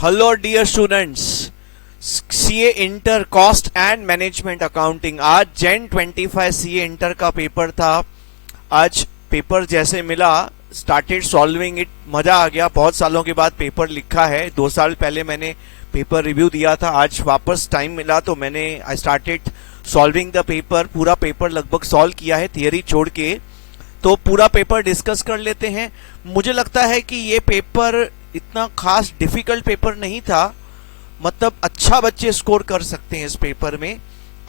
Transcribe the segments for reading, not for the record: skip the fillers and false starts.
Hello dear students, CA inter cost and management accounting. आज Jan 25 CA inter का paper था। आज paper जैसे मिला, स्टार्टेड सॉल्विंग इट, मजा आ गया। बहुत सालों के बाद पेपर लिखा है। 2 साल पहले मैंने पेपर रिव्यू दिया था। आज वापस टाइम मिला तो मैंने I started solving the paper. पूरा पेपर लगभग सॉल्व किया है थियरी छोड़ के। तो पूरा पेपर डिस्कस कर लेते हैं। मुझे लगता है कि ये पेपर इतना खास डिफिकल्ट पेपर नहीं था, मतलब अच्छा बच्चे स्कोर कर सकते हैं इस पेपर में।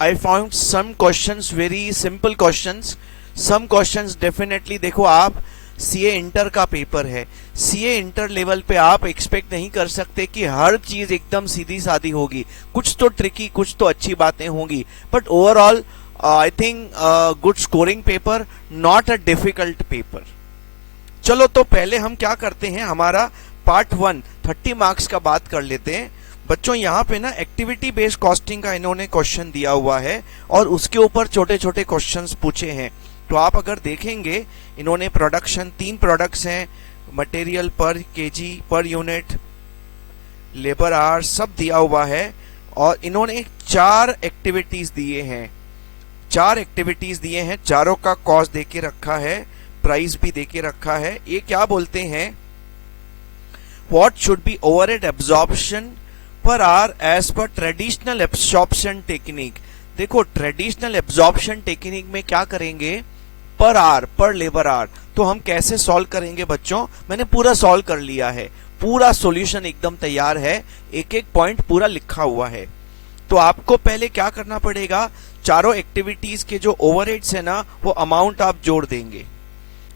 I found some questions very simple questions, some questions definitely. देखो, आप सीए इंटर का पेपर है, सीए इंटर लेवल पे आप एक्सपेक्ट नहीं कर सकते कि हर चीज एकदम सीधी सादी होगी। कुछ तो ट्रिकी, कुछ तो अच्छी बातें होंगी, but overall I think good scoring paper, not a difficult paper. चलो, तो पहले हम क्या करते हैं, हमारा पार्ट 1 30 मार्क्स का बात कर लेते हैं। बच्चों, यहाँ पे ना एक्टिविटी बेस्ड कॉस्टिंग का इन्होंने क्वेश्चन दिया हुआ है और उसके ऊपर छोटे छोटे क्वेश्चंस पूछे हैं। तो आप अगर देखेंगे, इन्होंने प्रोडक्शन 3 प्रोडक्ट्स हैं, मटेरियल पर KG, per unit, labour our, सब दिया हुआ है। और इन्होंने 4 एक्टिविटीज दिए हैं, 4 एक्टिविटीज दिए हैं। चारों का कॉस्ट देके रखा है, प्राइस भी देके रखा है। ये क्या बोलते हैं, what should be overhead absorption per hour as per traditional absorption technique। देखो, ट्रेडिशनल एब्जॉर्प्शन टेक्निक में क्या करेंगे, पर आवर, पर लेबर आवर। तो हम कैसे सॉल्व करेंगे बच्चों, मैंने पूरा सॉल्व कर लिया है, पूरा सॉल्यूशन एकदम तैयार है, एक एक पॉइंट पूरा लिखा हुआ है। तो आपको पहले क्या करना पड़ेगा, चारों एक्टिविटीज के जो ओवरहेड्स है ना, वो अमाउंट आप जोड़ देंगे।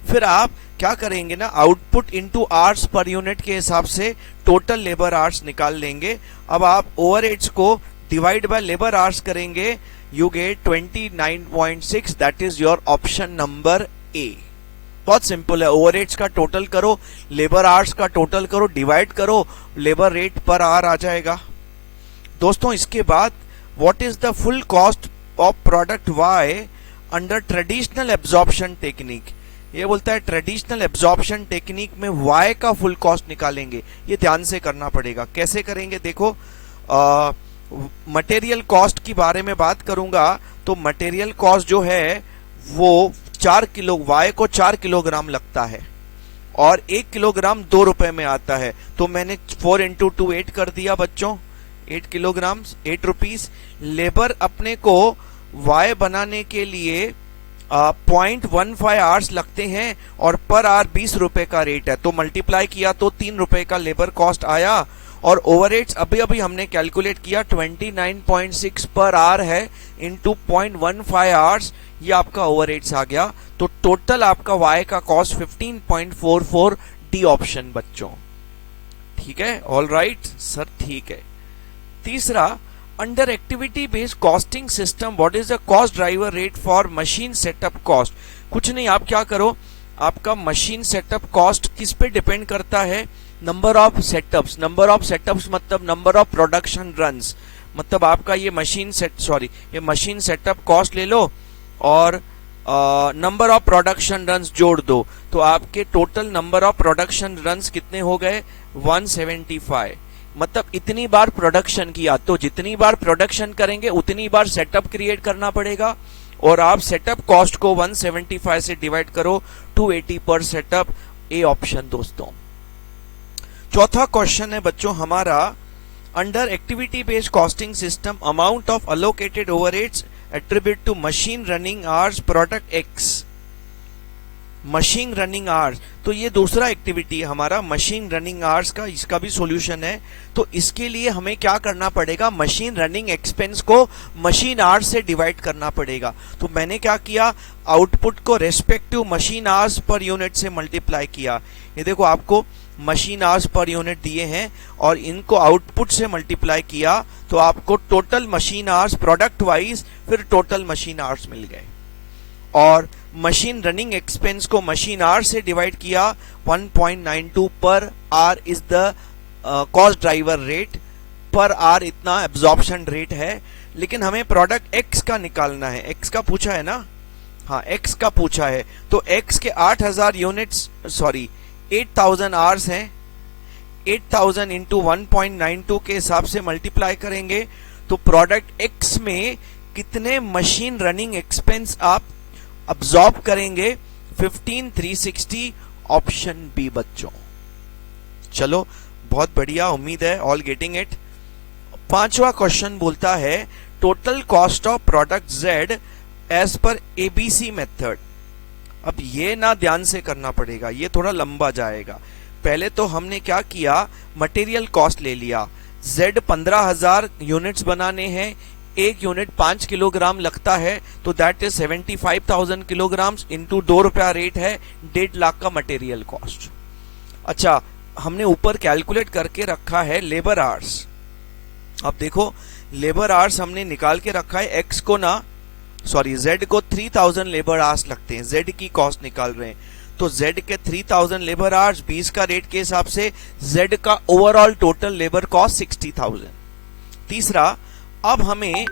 फिर आप क्या करेंगे ना, output into hours per unit के हिसाब से टोटल लेबर आवर्स निकाल लेंगे। अब आप ओवरहेड्स को डिवाइड बाय लेबर आवर्स करेंगे, you get 29.6, that is your option number A. बहुत सिंपल है, ओवरहेड्स का टोटल करो, लेबर आवर्स का टोटल करो, डिवाइड करो, लेबर रेट पर आवर आ जाएगा। दोस्तों, इसके बाद what is the full cost of product Y under traditional absorption technique. ये बोलता है ट्रेडिशनल एब्जॉर्प्शन टेक्निक में वाई का फुल कॉस्ट निकालेंगे। ये ध्यान से करना पड़ेगा। कैसे करेंगे, देखो, मटेरियल कॉस्ट की बारे में बात करूंगा तो मटेरियल कॉस्ट जो है वो 4 किलो, वाई को 4 किलोग्राम लगता है और 1 किलोग्राम 2 रुपए में आता है। तो मैंने 4 इंटू 2 8 कर दिया बच्चों, 8 किलोग्राम 8 रुपीज। लेबर अपने को वाई बनाने के लिए 0.15 आवर्स लगते हैं और पर आवर 20 रुपए का रेट है। तो मल्टीप्लाई किया तो 3 रुपए का लेबर कॉस्ट आया। और ओवरहेड्स अभी अभी हमने कैलकुलेट किया, 29.6 पर आवर है इंटू 0.15 आवर्स, ये आपका ओवरहेड्स आ गया। तो टोटल आपका वाई का कॉस्ट 15.44, डी ऑप्शन बच्चों। ठीक है, ऑल राइट सर, ठीक है। तीसरा, under activity based costing system what is the cost driver rate for machine setup cost. कुछ नहीं, आप क्या करो, आपका मशीन सेटअप कॉस्ट किस पे डिपेंड करता है, number of setups. Number of setups मतलब नंबर ऑफ प्रोडक्शन रन्स। मतलब आपका ये मशीन सेटअप कॉस्ट ले लो और नंबर ऑफ प्रोडक्शन रन्स जोड़ दो, तो आपके total number of production runs कितने हो गए, 175। मतलब इतनी बार प्रोडक्शन किया, तो जितनी बार प्रोडक्शन करेंगे उतनी बार सेटअप क्रिएट करना पड़ेगा। और आप सेटअप कॉस्ट को 175 से डिवाइड करो, 280 पर सेटअप, ए ऑप्शन दोस्तों। चौथा क्वेश्चन है बच्चों हमारा, under activity based costing system amount of allocated overheads attribute to machine running hours product X. Machine running hours, तो ये दूसरा एक्टिविटी है हमारा, मशीन रनिंग आवर्स का, इसका भी सॉल्यूशन है। तो इसके लिए हमें क्या करना पड़ेगा, मशीन रनिंग एक्सपेंस को मशीन आवर्स से डिवाइड करना पड़ेगा। तो मैंने क्या किया, आउटपुट को respective machine hours per unit से मल्टीप्लाई किया। ये देखो, आपको मशीन आवर्स पर यूनिट दिए हैं और इनको आउटपुट से मल्टीप्लाई किया तो आपको total machine hours product wise फिर टोटल मशीन आवर्स मिल गए। और मशीन रनिंग एक्सपेंस को मशीन आवर से डिवाइड किया, 1.92 per hour is the cost driver rate. Per hour इतना एब्जॉर्प्शन रेट है, लेकिन हमें प्रोडक्ट एक्स का निकालना है। एक्स का पूछा है ना, हाँ एक्स का पूछा है। तो एक्स के 8000 यूनिट्स 8000 आवर्स हैं, 8000 इंटू 1.92 के हिसाब से मल्टीप्लाई करेंगे तो प्रोडक्ट एक्स में कितने मशीन रनिंग एक्सपेंस आप अब्सॉर्ब करेंगे? 15360, ऑप्शन बी बच्चों। चलो बहुत बढ़िया, उम्मीद है ऑल गेटिंग इट। पांचवा क्वेश्चन बोलता है total cost of product Z as per ABC method. अब ये ना ध्यान से करना पड़ेगा, ये थोड़ा लंबा जाएगा। पहले तो हमने क्या किया, मटेरियल कॉस्ट ले लिया। जेड 15,000 यूनिट्स बनाने हैं, एक यूनिट 5 किलोग्राम लगता है, तो दैट इज 75,000 किलोग्राम इंटू 2 रुपया रेट है, 1.5 लाख का मटेरियल कॉस्ट। अच्छा, हमने ऊपर कैलकुलेट करके रखा है लेबर आवर्स। अब देखो लेबर आवर्स हमने निकाल के रखा है, एक्स को ना सॉरी जेड को 3000 लेबर आवर्स लगते हैं, जेड की कॉस्ट निकाल रहे हैं, तो जेड के 3000 लेबर आवर्स 20 का रेट के हिसाब से जेड का ओवरऑल टोटल लेबर कॉस्ट 60,000। तीसरा, अब हमें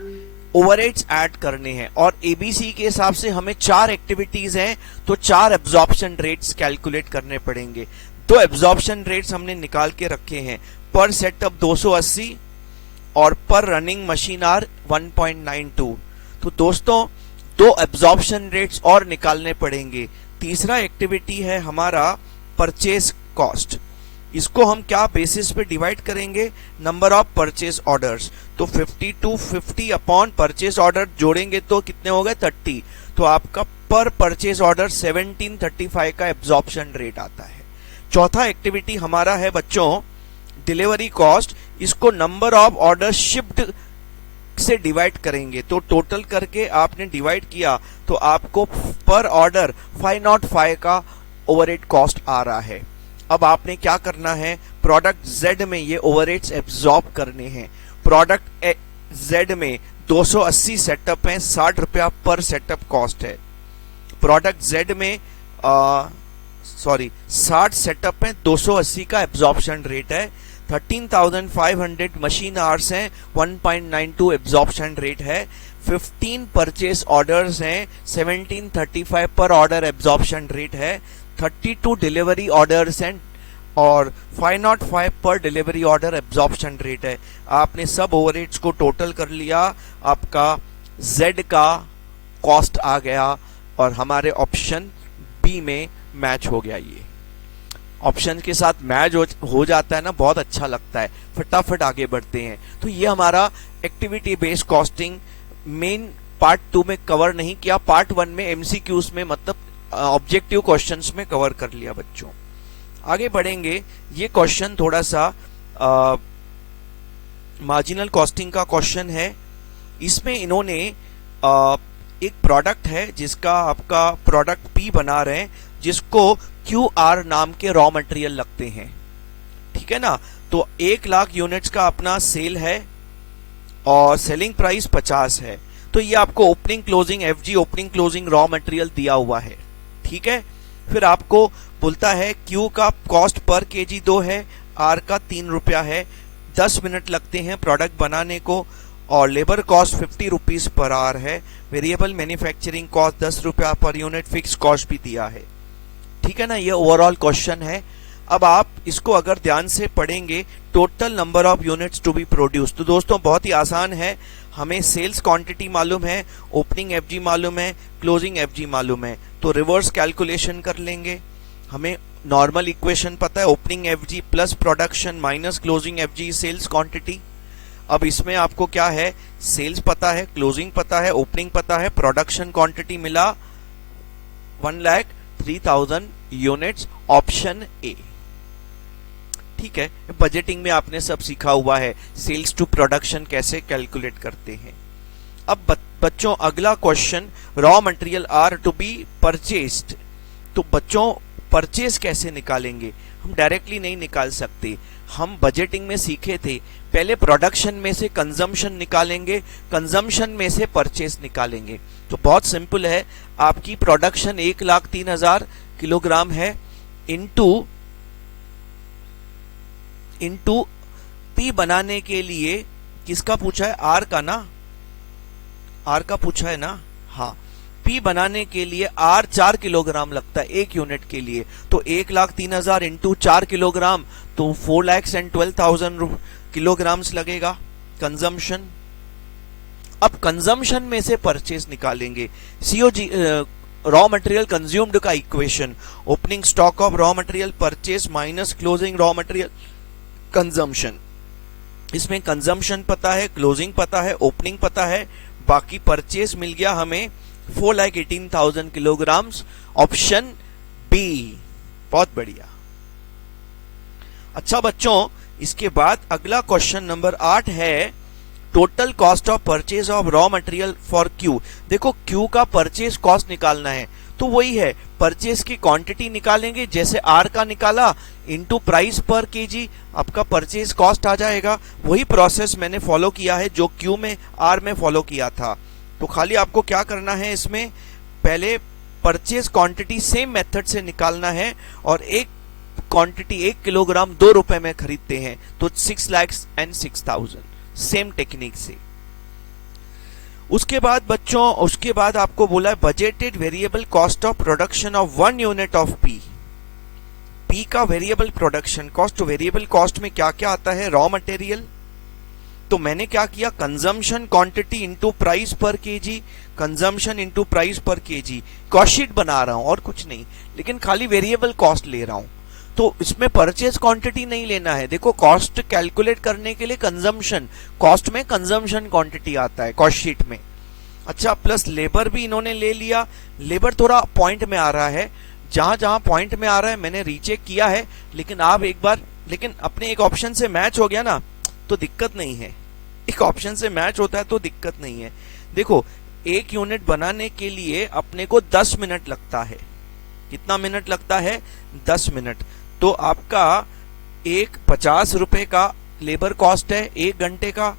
ओवरहेड्स ऐड करने हैं और एबीसी के हिसाब से हमें 4 एक्टिविटीज हैं, तो 4 एब्जॉर्प्शन रेट्स कैलकुलेट करने पड़ेंगे। तो एब्जॉर्प्शन रेट्स हमने निकाल के रखे हैं, पर सेटअप 280 और पर रनिंग मशीन आर 1.92। तो दोस्तों 2 एब्जॉर्प्शन रेट्स और निकालने पड़ेंगे। तीसरा एक्टिविटी है हमारा परचेज कॉस्ट। इसको हम क्या बेसिस पे डिवाइड करेंगे? Number of purchase orders. तो 5250 अपॉन परचेज ऑर्डर जोड़ेंगे तो कितने हो गए? 30। तो आपका पर परचेज ऑर्डर 1735 का एब्जॉर्प्शन रेट आता है। चौथा एक्टिविटी हमारा है बच्चों डिलीवरी कॉस्ट। इसको नंबर ऑफ ऑर्डर शिफ्ट से डिवाइड करेंगे, तो टोटल करके आपने डिवाइड किया तो आपको पर ऑर्डर 505 का ओवरहेड कॉस्ट आ रहा है। अब आपने क्या करना है, प्रोडक्ट जेड में ये ओवरहेड्स एब्जॉर्ब करने हैं। प्रोडक्ट जेड में 280 सेटअप है, 60 रुपया पर सेटअप कॉस्ट है। प्रोडक्ट जेड में 60 सेटअप है, 280 का एब्जॉर्प्शन रेट है। 13,500 मशीन आवर्स हैं, 1.92 एब्जॉर्प्शन रेट है। 15 परचेस ऑर्डर्स हैं, 1735 पर ऑर्डर एब्जॉर्प्शन रेट है। 32 डिलीवरी ऑर्डर्स हैं और 505 पर डिलीवरी ऑर्डर एब्जॉर्प्शन रेट है। आपने सब ओवरहेड्स को टोटल कर लिया, आपका जेड का कॉस्ट आ गया और हमारे ऑप्शन बी में मैच हो गया। ये ऑप्शन के साथ मैच हो जाता है ना, बहुत अच्छा लगता है, फटाफट आगे बढ़ते हैं। तो ये हमारा activity based costing main part 2 में कवर नहीं किया, पार्ट 1 में एमसीक्यूज में मतलब ऑब्जेक्टिव क्वेश्चंस में कवर कर लिया बच्चों। आगे बढ़ेंगे, ये क्वेश्चन थोड़ा सा मार्जिनल कॉस्टिंग का क्वेश्चन है। इसमें इन्होंने एक प्रोडक्ट है जिसका आपका प्रोडक्ट पी बना रहे हैं, जिसको QR नाम के रॉ मटेरियल लगते हैं, ठीक है ना। तो 1 लाख यूनिट्स का अपना सेल है और सेलिंग प्राइस 50 है। तो ये आपको opening closing FG opening closing raw material दिया हुआ है, ठीक है। फिर आपको बोलता है Q का कॉस्ट पर केजी 2 है, R का 3 रुपया है, 10 मिनट लगते हैं प्रोडक्ट बनाने को और labour cost 50 rupees per hour है। वेरिएबल मैन्युफैक्चरिंग कॉस्ट 10 रुपया पर यूनिट, फिक्स कॉस्ट भी दिया है, ठीक है ना। ये ओवरऑल क्वेश्चन है। अब आप इसको अगर ध्यान से पढ़ेंगे, total number of units to be produce, तो दोस्तों बहुत ही आसान है। हमें सेल्स क्वांटिटी मालूम है, ओपनिंग FG मालूम है, क्लोजिंग FG मालूम है, तो रिवर्स कैलकुलेशन कर लेंगे। हमें नॉर्मल इक्वेशन पता है, opening FG plus production minus closing FG sales quantity. अब इसमें आपको क्या है, सेल्स पता है, क्लोजिंग पता है, ओपनिंग पता है, प्रोडक्शन क्वांटिटी मिला 1,03,000 यूनिट्स, ऑप्शन ए, ठीक है। बजटिंग में आपने सब सीखा हुआ है, सेल्स टू प्रोडक्शन कैसे कैलकुलेट करते हैं। अब बच्चों अगला question, raw material are to be purchased. तो बच्चों परचेज कैसे निकालेंगे? हम डायरेक्टली नहीं निकाल सकते, हम बजटिंग में सीखे थे, पहले प्रोडक्शन में से कंजम्पशन निकालेंगे, कंजम्पशन में से परचेज निकालेंगे। तो बहुत सिंपल है, आपकी प्रोडक्शन 1,03,000 किलोग्राम है, इनटू पी बनाने के लिए किसका पूछा है, आर का ना, आर का पूछा है ना, हाँ। पी बनाने के लिए आर 4 किलोग्राम लगता है एक यूनिट के लिए, तो 1,03,000 इंटू 4 किलोग्राम तो 4,12,000 किलोग्राम्स लगेगा कंजम्पशन। अब कंजम्पशन में से परचेज निकालेंगे, सीओजी रॉ मटेरियल कंज्यूम्ड का equation, opening stock of raw material purchase minus closing raw material consumption. इसमें कंजम्पशन पता है, क्लोजिंग पता है, ओपनिंग पता है, बाकी परचेज मिल गया हमें 4,18,000 किलोग्राम्स, ऑप्शन बी। बहुत बढ़िया। अच्छा बच्चों, इसके बाद अगला क्वेश्चन नंबर 8 है total cost of purchase of raw material for Q. देखो क्यू का परचेज कॉस्ट निकालना है, तो वही है परचेज की क्वांटिटी निकालेंगे, जैसे आर का निकाला इनटू प्राइस पर केजी, आपका परचेज कॉस्ट आ जाएगा। वही प्रोसेस मैंने फॉलो किया है जो क्यू में आर में फॉलो किया था। तो खाली आपको क्या करना है, इसमें पहले परचेज क्वांटिटी सेम मेथड से निकालना है, और एक क्वांटिटी 1 किलोग्राम 2 रुपए में खरीदते हैं तो 6,06,000, सेम टेक्निक से। उसके बाद बच्चों, उसके बाद आपको बोला है budgeted variable cost of production of 1 unit of P. P का वेरिएबल प्रोडक्शन कॉस्ट, तो वेरिएबल कॉस्ट में क्या क्या आता है, रॉ मटेरियल। तो मैंने क्या किया, कंजम्पशन क्वांटिटी इनटू प्राइस पर केजी, कंजम्पशन इनटू प्राइस पर केजी, कॉस्ट शीट बना रहा हूं और कुछ नहीं, लेकिन खाली वेरिएबल कॉस्ट ले रहा हूं। तो इसमें परचेज क्वांटिटी नहीं लेना है। देखो कॉस्ट कैलकुलेट करने के लिए कंजम्पशन, कॉस्ट में कंजम्पशन क्वांटिटी आता है कॉस्ट शीट में। अच्छा, प्लस लेबर भी इन्होंने ले लिया। लेबर थोड़ा पॉइंट में आ रहा है, जहां जहां पॉइंट में आ रहा है मैंने रीचेक किया है, लेकिन आप एक बार, लेकिन अपने एक ऑप्शन से मैच हो गया ना तो दिक्कत नहीं है। एक ऑप्शन से मैच होता है तो दिक्कत नहीं है। देखो एक यूनिट बनाने के लिए अपने को 10 मिनट लगता है। कितना मिनट लगता है, 10 मिनट। तो आपका एक 50 रुपए का लेबर कॉस्ट है 1 घंटे का,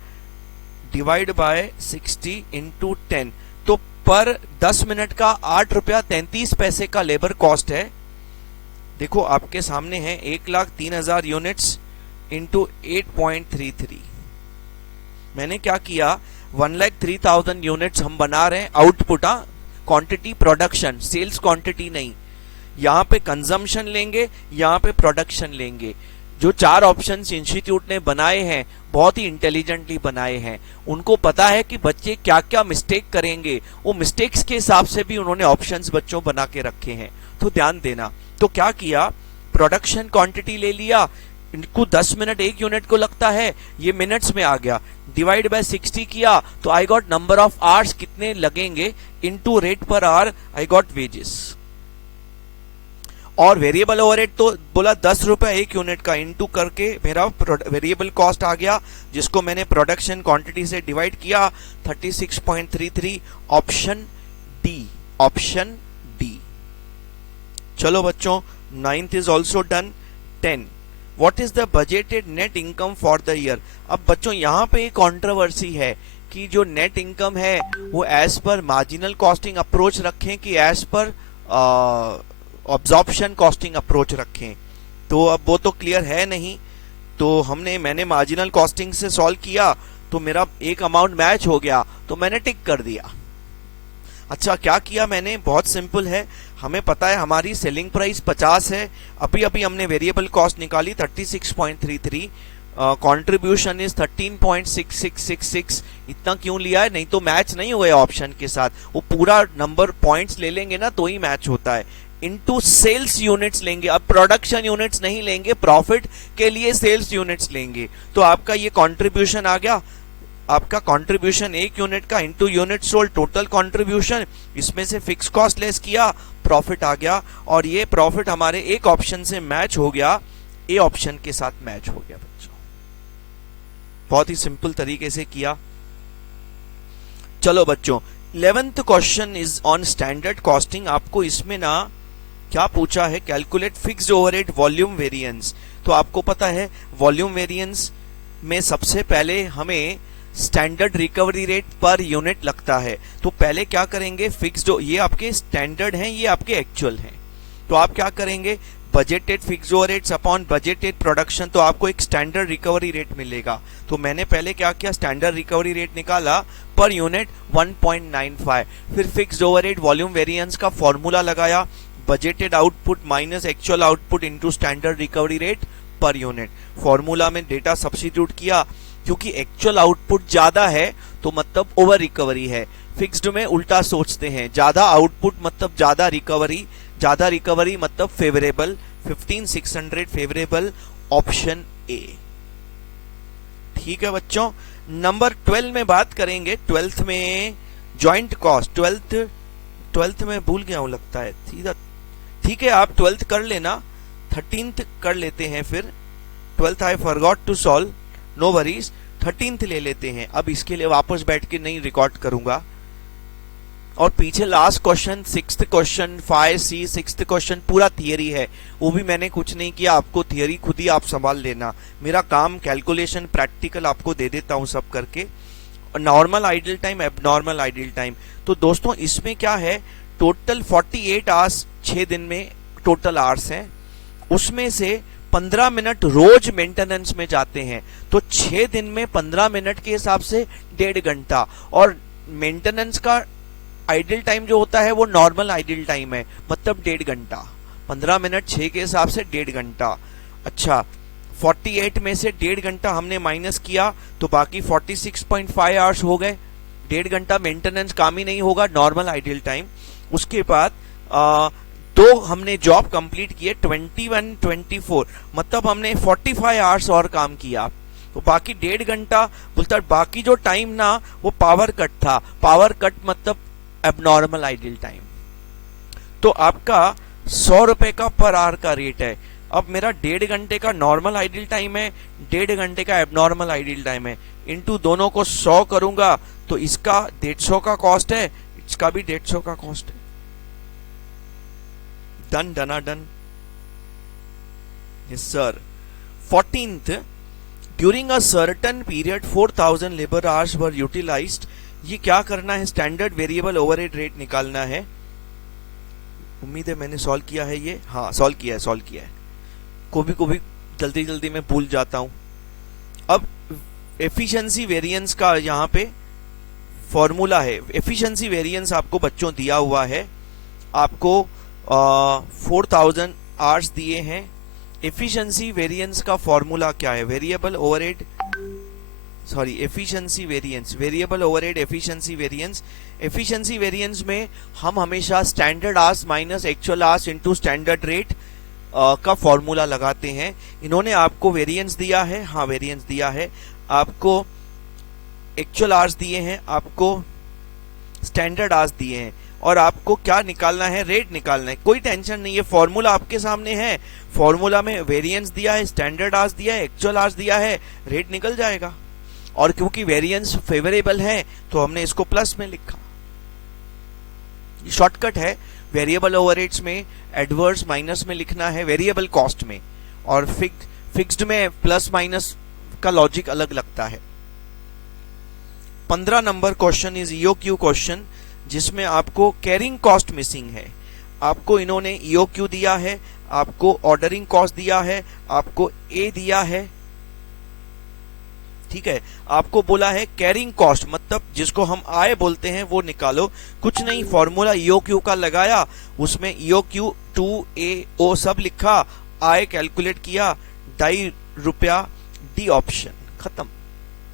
डिवाइड बाय 60 इंटू 10, तो पर 10 मिनट का 8 रुपया 33 पैसे का लेबर कॉस्ट है। देखो आपके सामने है 1,03,000 यूनिट्स इंटू 8.33। मैंने क्या किया, 1,03,000 यूनिट्स हम बना रहे हैं, output, quantity production, sales quantity नहीं। यहाँ पे कंजम्पशन लेंगे, यहाँ पे प्रोडक्शन लेंगे। जो 4 ऑप्शंस इंस्टीट्यूट ने बनाए हैं बहुत ही इंटेलिजेंटली बनाए हैं। उनको पता है कि बच्चे क्या क्या मिस्टेक करेंगे, वो मिस्टेक्स के हिसाब से भी उन्होंने ऑप्शंस बच्चों बना के रखे हैं, तो ध्यान देना। तो क्या किया, प्रोडक्शन क्वांटिटी ले लिया, इनको 10 मिनट एक यूनिट को लगता है, ये मिनट्स में आ गया, डिवाइड बाय 60 किया तो I got number of hours कितने लगेंगे into rate per our, I got wages. और वेरिएबल ओवरहेड तो बोला 10 रुपए एक यूनिट का, इनटू करके मेरा वेरिएबल कॉस्ट आ गया, जिसको मैंने प्रोडक्शन क्वांटिटी से डिवाइड किया, 36.33, ऑप्शन डी, ऑप्शन डी। चलो बच्चों, 9th is also done. 10, what is the budgeted net income for the year. अब बच्चों यहाँ पे एक कंट्रोवर्सी है कि जो नेट इनकम है वो as per marginal costing approach रखें कि as per absorption costing approach रखें। तो अब वो तो क्लियर है नहीं, तो मैंने मार्जिनल कॉस्टिंग से सॉल्व किया तो मेरा एक अमाउंट मैच हो गया, तो मैंने टिक कर दिया। अच्छा, क्या किया मैंने, बहुत सिंपल है। हमें पता है हमारी सेलिंग प्राइस 50 है, अभी अभी हमने वेरिएबल कॉस्ट निकाली 36.33, कंट्रीब्यूशन इज 13.6666। इतना क्यों लिया है, नहीं तो मैच नहीं हुए ऑप्शन के साथ। वो पूरा नंबर पॉइंट्स ले लेंगे ना तो ही मैच होता है। इनटू सेल्स यूनिट्स लेंगे, अब प्रोडक्शन यूनिट्स नहीं लेंगे, प्रॉफिट के लिए सेल्स यूनिट्स लेंगे। तो आपका ये कंट्रीब्यूशन आ गया, आपका कंट्रीब्यूशन एक यूनिट का into unit sold, total contribution, इसमें से फिक्स कॉस्ट लेस किया, प्रॉफिट आ गया। और ये प्रॉफिट हमारे एक ऑप्शन से मैच हो गया, ए ऑप्शन के साथ मैच हो गया बच्चों। बहुत ही सिंपल तरीके से किया। चलो बच्चों, 11th question is on standard costing. आपको इसमें ना क्या पूछा है, calculate fixed overhead volume variance. तो आपको पता है वॉल्यूम वेरिएंस में सबसे पहले हमें standard recovery rate per unit लगता है। तो पहले क्या करेंगे, फिक्स्ड, ये आपके स्टैंडर्ड हैं, ये आपके एक्चुअल हैं। तो आप क्या करेंगे, budgeted fix overheads upon budgeted production, तो आपको एक स्टैंडर्ड रिकवरी रेट मिलेगा। तो मैंने पहले क्या किया, स्टैंडर्ड रिकवरी रेट निकाला पर यूनिट 1.95, फिर फिक्स्ड ओवरहेड वॉल्यूम वेरिएंस का फॉर्मूला लगाया, budgeted output minus actual output into standard recovery rate per unit. Formula में डेटा सब्स्टिट्यूट किया, क्योंकि एक्चुअल आउटपुट ज्यादा है तो मतलब ओवर रिकवरी है। फिक्स्ड में उल्टा सोचते हैं, ज्यादा आउटपुट मतलब ज्यादा रिकवरी मतलब फेवरेबल, 15600 फेवरेबल, ऑप्शन ए। ठीक है बच्चों, नंबर 12 में बात करेंगे। 12th में जॉइंट कॉस्ट, 12th में भूल गया हूं लगता है, सीधा ठीक है आप 12th कर लेना, 13th कर लेते हैं फिर। 12th I forgot to solve, no worries, 13th ले लेते हैं। अब इसके लिए वापस बैठ के नहीं रिकॉर्ड करूंगा। और पीछे last question 6th question 5C 6th question पूरा थियरी है, वो भी मैंने कुछ नहीं किया, आपको थियरी खुद ही आप संभाल लेना। मेरा काम कैलकुलेशन प्रैक्टिकल आपको दे देता हूं सब करके। Normal idle time, abnormal idle time, तो दोस्तों इसमें क्या है, टोटल 48 आवर्स 6 दिन में टोटल आवर्स हैं, उसमें से 15 मिनट रोज मेंटेनेंस में जाते हैं, तो 6 दिन में 15 मिनट के हिसाब से 1.5 घंटा। और मेंटेनेंस का आइडल टाइम जो होता है वो नॉर्मल आइडल टाइम है, मतलब 1.5 घंटा। 15 मिनट 6 के हिसाब से 1.5 घंटा। अच्छा, 48 में से 1.5 घंटा हमने माइनस किया तो बाकी 46.5 आवर्स हो गए। 1.5 घंटा मेंटेनेंस काम ही नहीं होगा, नॉर्मल आइडल टाइम। उसके बाद दो हमने जॉब कंप्लीट किए 21, 24, मतलब हमने 45 आवर्स और काम किया, तो बाकी 1.5 घंटा बोलता है। बाकी जो टाइम ना वो पावर कट था, पावर कट मतलब एबनॉर्मल आइडल टाइम। तो आपका 100 रुपए का पर आवर का रेट है। अब मेरा 1.5 घंटे का नॉर्मल आइडल टाइम है, 1.5 घंटे का एबनॉर्मल आइडल टाइम है, इनटू दोनों को 100 करूंगा तो इसका 150 का कॉस्ट है, इसका भी 150 का कॉस्ट है। डन डना done, yes sir. 14th, during a certain period 4000 labour hours were utilised. ये क्या करना है, स्टैंडर्ड वेरिएबल ओवरहेड रेट निकालना है। उम्मीद है मैंने सॉल्व किया है ये, हाँ सॉल्व किया है। कभी जल्दी में भूल जाता हूं। अब एफिशिएंसी वेरिएंस का यहाँ पे फॉर्मूला है। एफिशिएंसी वेरिएंस आपको बच्चों दिया हुआ है, आपको 4000 आवर्स दिए हैं। एफिशिएंसी वेरिएंस का फॉर्मूला क्या है, variable overhead, sorry efficiency variance, variable overhead efficiency variance. Efficiency variance में हम हमेशा standard hours minus actual hours into standard rate का फॉर्मूला लगाते हैं। इन्होंने आपको वेरिएंस दिया है, हाँ वेरिएंस दिया है, आपको एक्चुअल आवर्स दिए हैं, आपको स्टैंडर्ड आवर्स दिए हैं, और आपको क्या निकालना है, रेट निकालना है। कोई टेंशन नहीं है, फॉर्मूला आपके सामने है, फॉर्मूला में वेरिएंस दिया है, स्टैंडर्ड आवर्स दिया है, एक्चुअल आवर्स दिया है, रेट निकल जाएगा। और क्योंकि वेरिएंस फेवरेबल है तो हमने इसको प्लस में लिखा। शॉर्टकट है, वेरिएबल ओवरहेड्स में एडवर्स माइनस में लिखना है, वेरिएबल कॉस्ट में, और फिक्स्ड में प्लस माइनस का लॉजिक अलग लगता है। 15 number question is EOQ question, जिसमें आपको कैरिंग कॉस्ट मिसिंग है। आपको इन्होंने ईओक्यू दिया है, आपको ऑर्डरिंग कॉस्ट दिया है, आपको ए दिया है, ठीक है। आपको बोला है कैरिंग कॉस्ट, मतलब जिसको हम आय बोलते हैं वो निकालो। कुछ नहीं, फॉर्मूला ईओक्यू का लगाया, उसमें ईओक्यू 2AO सब लिखा, आय कैलकुलेट किया, ₹2.5 डी ऑप्शन, खत्म।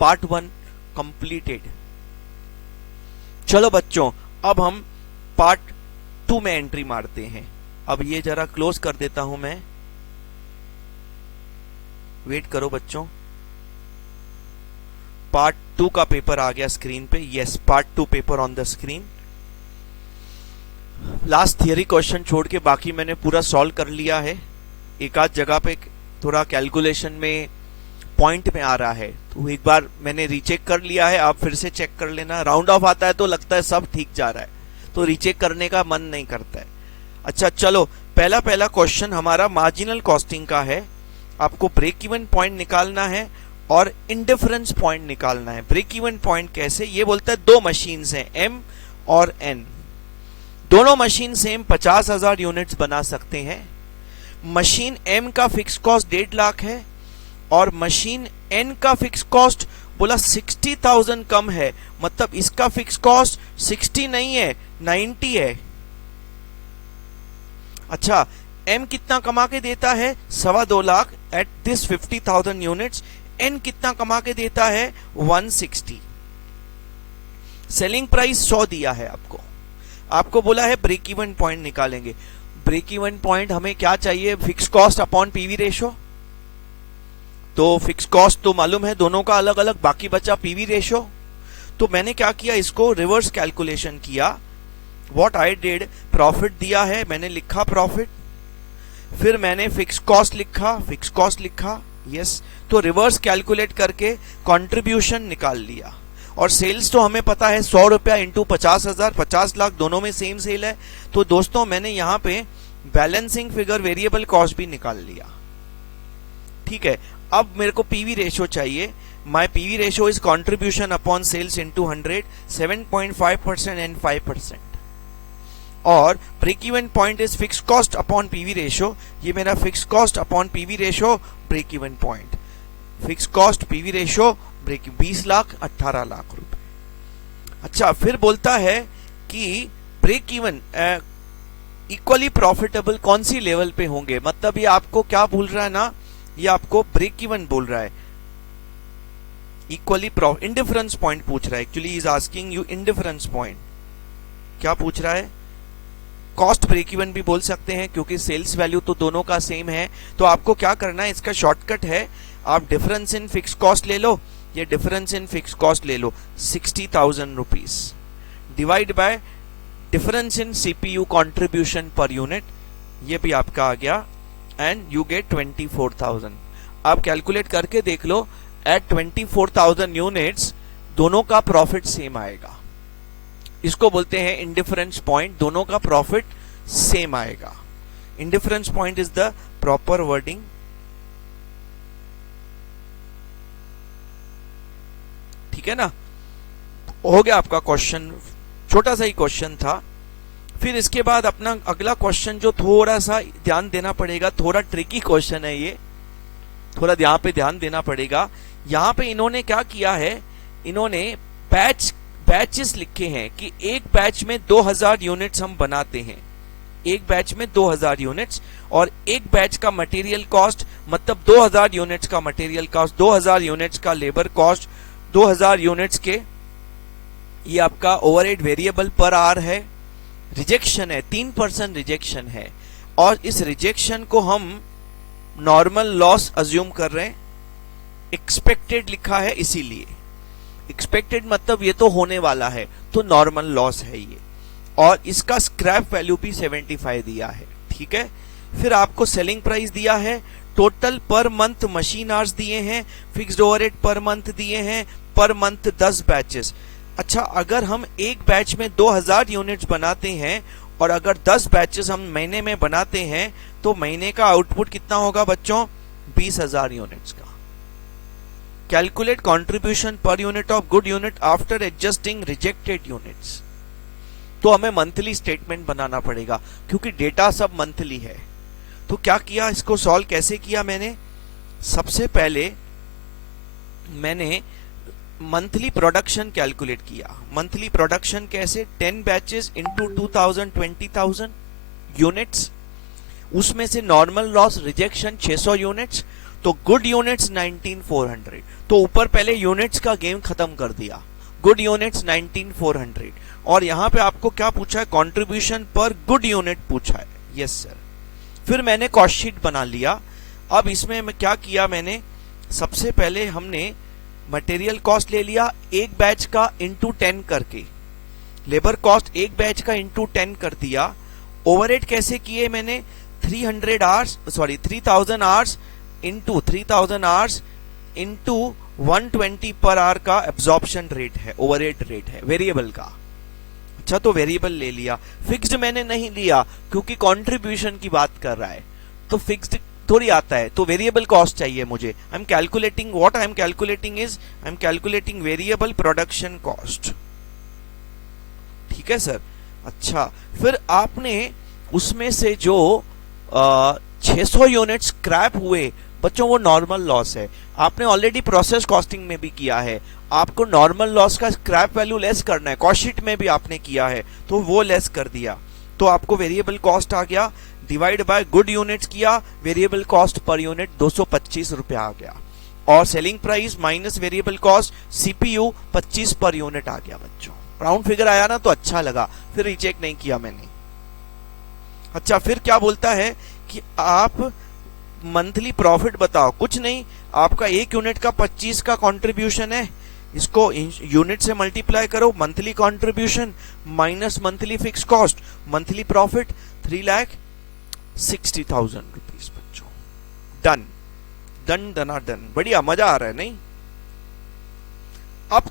Part 1 completed. चलो बच्चों, अब हम पार्ट 2 में एंट्री मारते हैं। अब ये जरा क्लोज कर देता हूं मैं, वेट करो बच्चों। पार्ट 2 का पेपर आ गया स्क्रीन पे, yes part 2 paper on the screen. Last theory question छोड़ के बाकी मैंने पूरा सॉल्व कर लिया है। एक आध जगह पे थोड़ा कैलकुलेशन में पॉइंट में आ रहा है, तो एक बार मैंने रीचेक कर लिया है, आप फिर से चेक कर लेना। राउंड ऑफ आता है तो लगता है सब ठीक जा रहा है, तो रीचेक करने का मन नहीं करता है। अच्छा चलो, पहला क्वेश्चन हमारा मार्जिनल कॉस्टिंग का है। आपको ब्रेक इवन पॉइंट निकालना है और इंडिफरेंस पॉइंट निकालना है। ब्रेक इवन पॉइंट कैसे, ये बोलता है दो मशीन्स हैं M और N, दोनों मशीन सेम 50,000 यूनिट्स बना सकते हैं। मशीन M का फिक्स कॉस्ट 1.5 लाख है और मशीन N का फिक्स कॉस्ट बोला 60,000 कम है, मतलब इसका फिक्स कॉस्ट 60 नहीं है 90 है। अच्छा, M कितना कमा के देता है 2.25 lakh at this 50,000 units, N कितना कमा के देता है 160। सेलिंग प्राइस 100 दिया है आपको बोला है ब्रेक इवन पॉइंट निकालेंगे। ब्रेक इवन पॉइंट हमें क्या चाहिए, fix cost upon PV ratio. तो फिक्स कॉस्ट तो मालूम है दोनों का अलग अलग, बाकी बचा पीवी रेशो। तो मैंने क्या किया, इसको रिवर्स कैलकुलेशन किया। व्हाट आई डिड, प्रॉफिट दिया है मैंने लिखा प्रॉफिट, फिर मैंने फिक्स कॉस्ट लिखा यस। तो रिवर्स कैलकुलेट करके कंट्रीब्यूशन निकाल लिया। और सेल्स तो हमें पता है 100 रुपया इंटू 50,000, 50 लाख दोनों में सेम सेल है। तो दोस्तों मैंने यहां पे बैलेंसिंग फिगर वेरिएबल कॉस्ट भी निकाल लिया। ठीक है, अब मेरे को पीवी रेशो चाहिए। My PV ratio is contribution upon sales into 100, 7.5% and 5%। और break even point is fix cost upon PV ratio. ये मेरा fix cost upon PV ratio break even point. Fix cost PV ratio break 20 lakh 18 lakh रुपए। अच्छा, फिर बोलता है कि break even equally profitable कौन सी लेवल पे होंगे, मतलब ये आपको क्या बोल रहा है ना, ये आपको ब्रेक इवन बोल रहा है। इक्वली इंडिफरेंस पॉइंट पूछ रहा है, actually is asking you indifference point. क्या पूछ रहा है, कॉस्ट ब्रेक इवन भी बोल सकते हैं क्योंकि सेल्स वैल्यू तो दोनों का सेम है। तो आपको क्या करना है, इसका शॉर्टकट है, आप डिफरेंस इन फिक्स कॉस्ट ले लो, ये डिफरेंस इन फिक्स कॉस्ट ले लो 60,000 rupees divide by difference in CPU contribution per unit, ये भी आपका आ गया एंड यू गेट 24,000। आप कैलकुलेट करके देख लो, एट 24,000 यूनिट्स दोनों का प्रॉफिट सेम आएगा। इसको बोलते हैं इंडिफरेंस पॉइंट, दोनों का प्रॉफिट सेम आएगा। Indifference point is the proper wording. ठीक है ना, हो गया आपका क्वेश्चन, छोटा सा ही क्वेश्चन था। फिर इसके बाद अपना अगला क्वेश्चन जो थोड़ा सा ध्यान देना पड़ेगा, थोड़ा ट्रिकी क्वेश्चन है ये, थोड़ा यहाँ पे ध्यान देना पड़ेगा। यहाँ पे इन्होंने क्या किया है, इन्होंने बैचेस लिखे हैं कि एक बैच में 2000 यूनिट्स हम बनाते हैं, एक बैच में 2000 यूनिट्स, और एक बैच का मटेरियल कॉस्ट मतलब 2000 यूनिट्स का मटेरियल कॉस्ट, 2000 यूनिट्स का लेबर कॉस्ट, 2000 यूनिट्स के ये आपका ओवरहेड वेरिएबल पर आवर है। रिजेक्शन है 3% रिजेक्शन है, और इस रिजेक्शन को हम नॉर्मल लॉस अज्यूम कर रहे हैं। एक्सपेक्टेड लिखा है इसीलिए, एक्सपेक्टेड मतलब ये तो होने वाला है, तो नॉर्मल लॉस है ये। और इसका स्क्रैप वैल्यू भी 75 दिया है। ठीक है, फिर आपको सेलिंग प्राइस दिया है, total per month machine hours दिए हैं, फिक्स्ड ओवरहेड पर मंथ दिए हैं, पर मंथ 10 बैचेस। अच्छा, अगर हम एक बैच में 2000 यूनिट्स बनाते हैं और अगर 10 बैचेस हम महीने में बनाते हैं तो महीने का आउटपुट कितना होगा बच्चों, 20,000 यूनिट्स का। Calculate contribution per unit of good unit after adjusting rejected units. तो हमें मंथली स्टेटमेंट बनाना पड़ेगा क्योंकि डेटा सब मंथली है। तो क्या किया, इसको सॉल्व कैसे किया मैंने, सबसे पहले मैंने मंथली प्रोडक्शन कैलकुलेट किया। मंथली प्रोडक्शन कैसे, 10 बैचेस इंटू 2000 20,000 यूनिट्स, उसमें से नॉर्मल लॉस रिजेक्शन 600 यूनिट्स, तो गुड यूनिट्स 19,400। तो ऊपर पहले यूनिट्स का गेम खत्म कर दिया, गुड यूनिट्स 19,400। और यहां पे आपको क्या पूछा है, कंट्रीब्यूशन पर गुड यूनिट पूछा है। Yes sir. फिर मैंने कॉस्ट शीट बना लिया। अब इसमें मैं क्या किया, मैंने सबसे पहले हमने मटेरियल कॉस्ट ले लिया एक बैच का इंटू 10 करके, लेबर कॉस्ट एक बैच का इंटू 10 कर दिया। ओवरहेड कैसे किए मैंने, 3000 hours into 3000 hours into 120 per hour का एब्जॉर्प्शन रेट है, ओवरहेड रेट है वेरिएबल का। अच्छा, तो वेरिएबल ले लिया, फिक्स्ड मैंने नहीं लिया क्योंकि कंट्रीब्यूशन की बात कर रहा है, तो फिक्स्ड थोड़ी आता है, तो वेरिएबल कॉस्ट चाहिए मुझे। I am calculating, what I am calculating is, I am calculating variable production cost. ठीक है सर। अच्छा, फिर आपने उसमें से जो 600 यूनिट स्क्रैप हुए बच्चों, वो नॉर्मल लॉस है। आपने ऑलरेडी प्रोसेस कॉस्टिंग में भी किया है, आपको नॉर्मल लॉस का स्क्रैप वैल्यू लेस करना है, कॉस्ट शीट में भी आपने किया है, तो वो लेस कर दिया, तो आपको वेरिएबल कॉस्ट आ गया, डिवाइड बाय गुड यूनिट्स किया, वेरिएबल कॉस्ट पर यूनिट 225 रुपया आ गया, और selling price minus variable cost CPU 25 per unit आ गया बच्चों। राउंड फिगर आया ना, तो अच्छा लगा, फिर रीचेक नहीं किया मैंने। अच्छा, फिर क्या बोलता है कि आप मंथली प्रॉफिट बताओ, कुछ नहीं, आपका एक यूनिट का 25 का कंट्रीब्यूशन है, इसको यूनिट से मल्टीप्लाई करो, monthly contribution minus monthly fix cost, monthly profit 3,60,000 rupees बच्चों। डन डन डना डन, बढ़िया, मजा आ रहा है नहीं। अब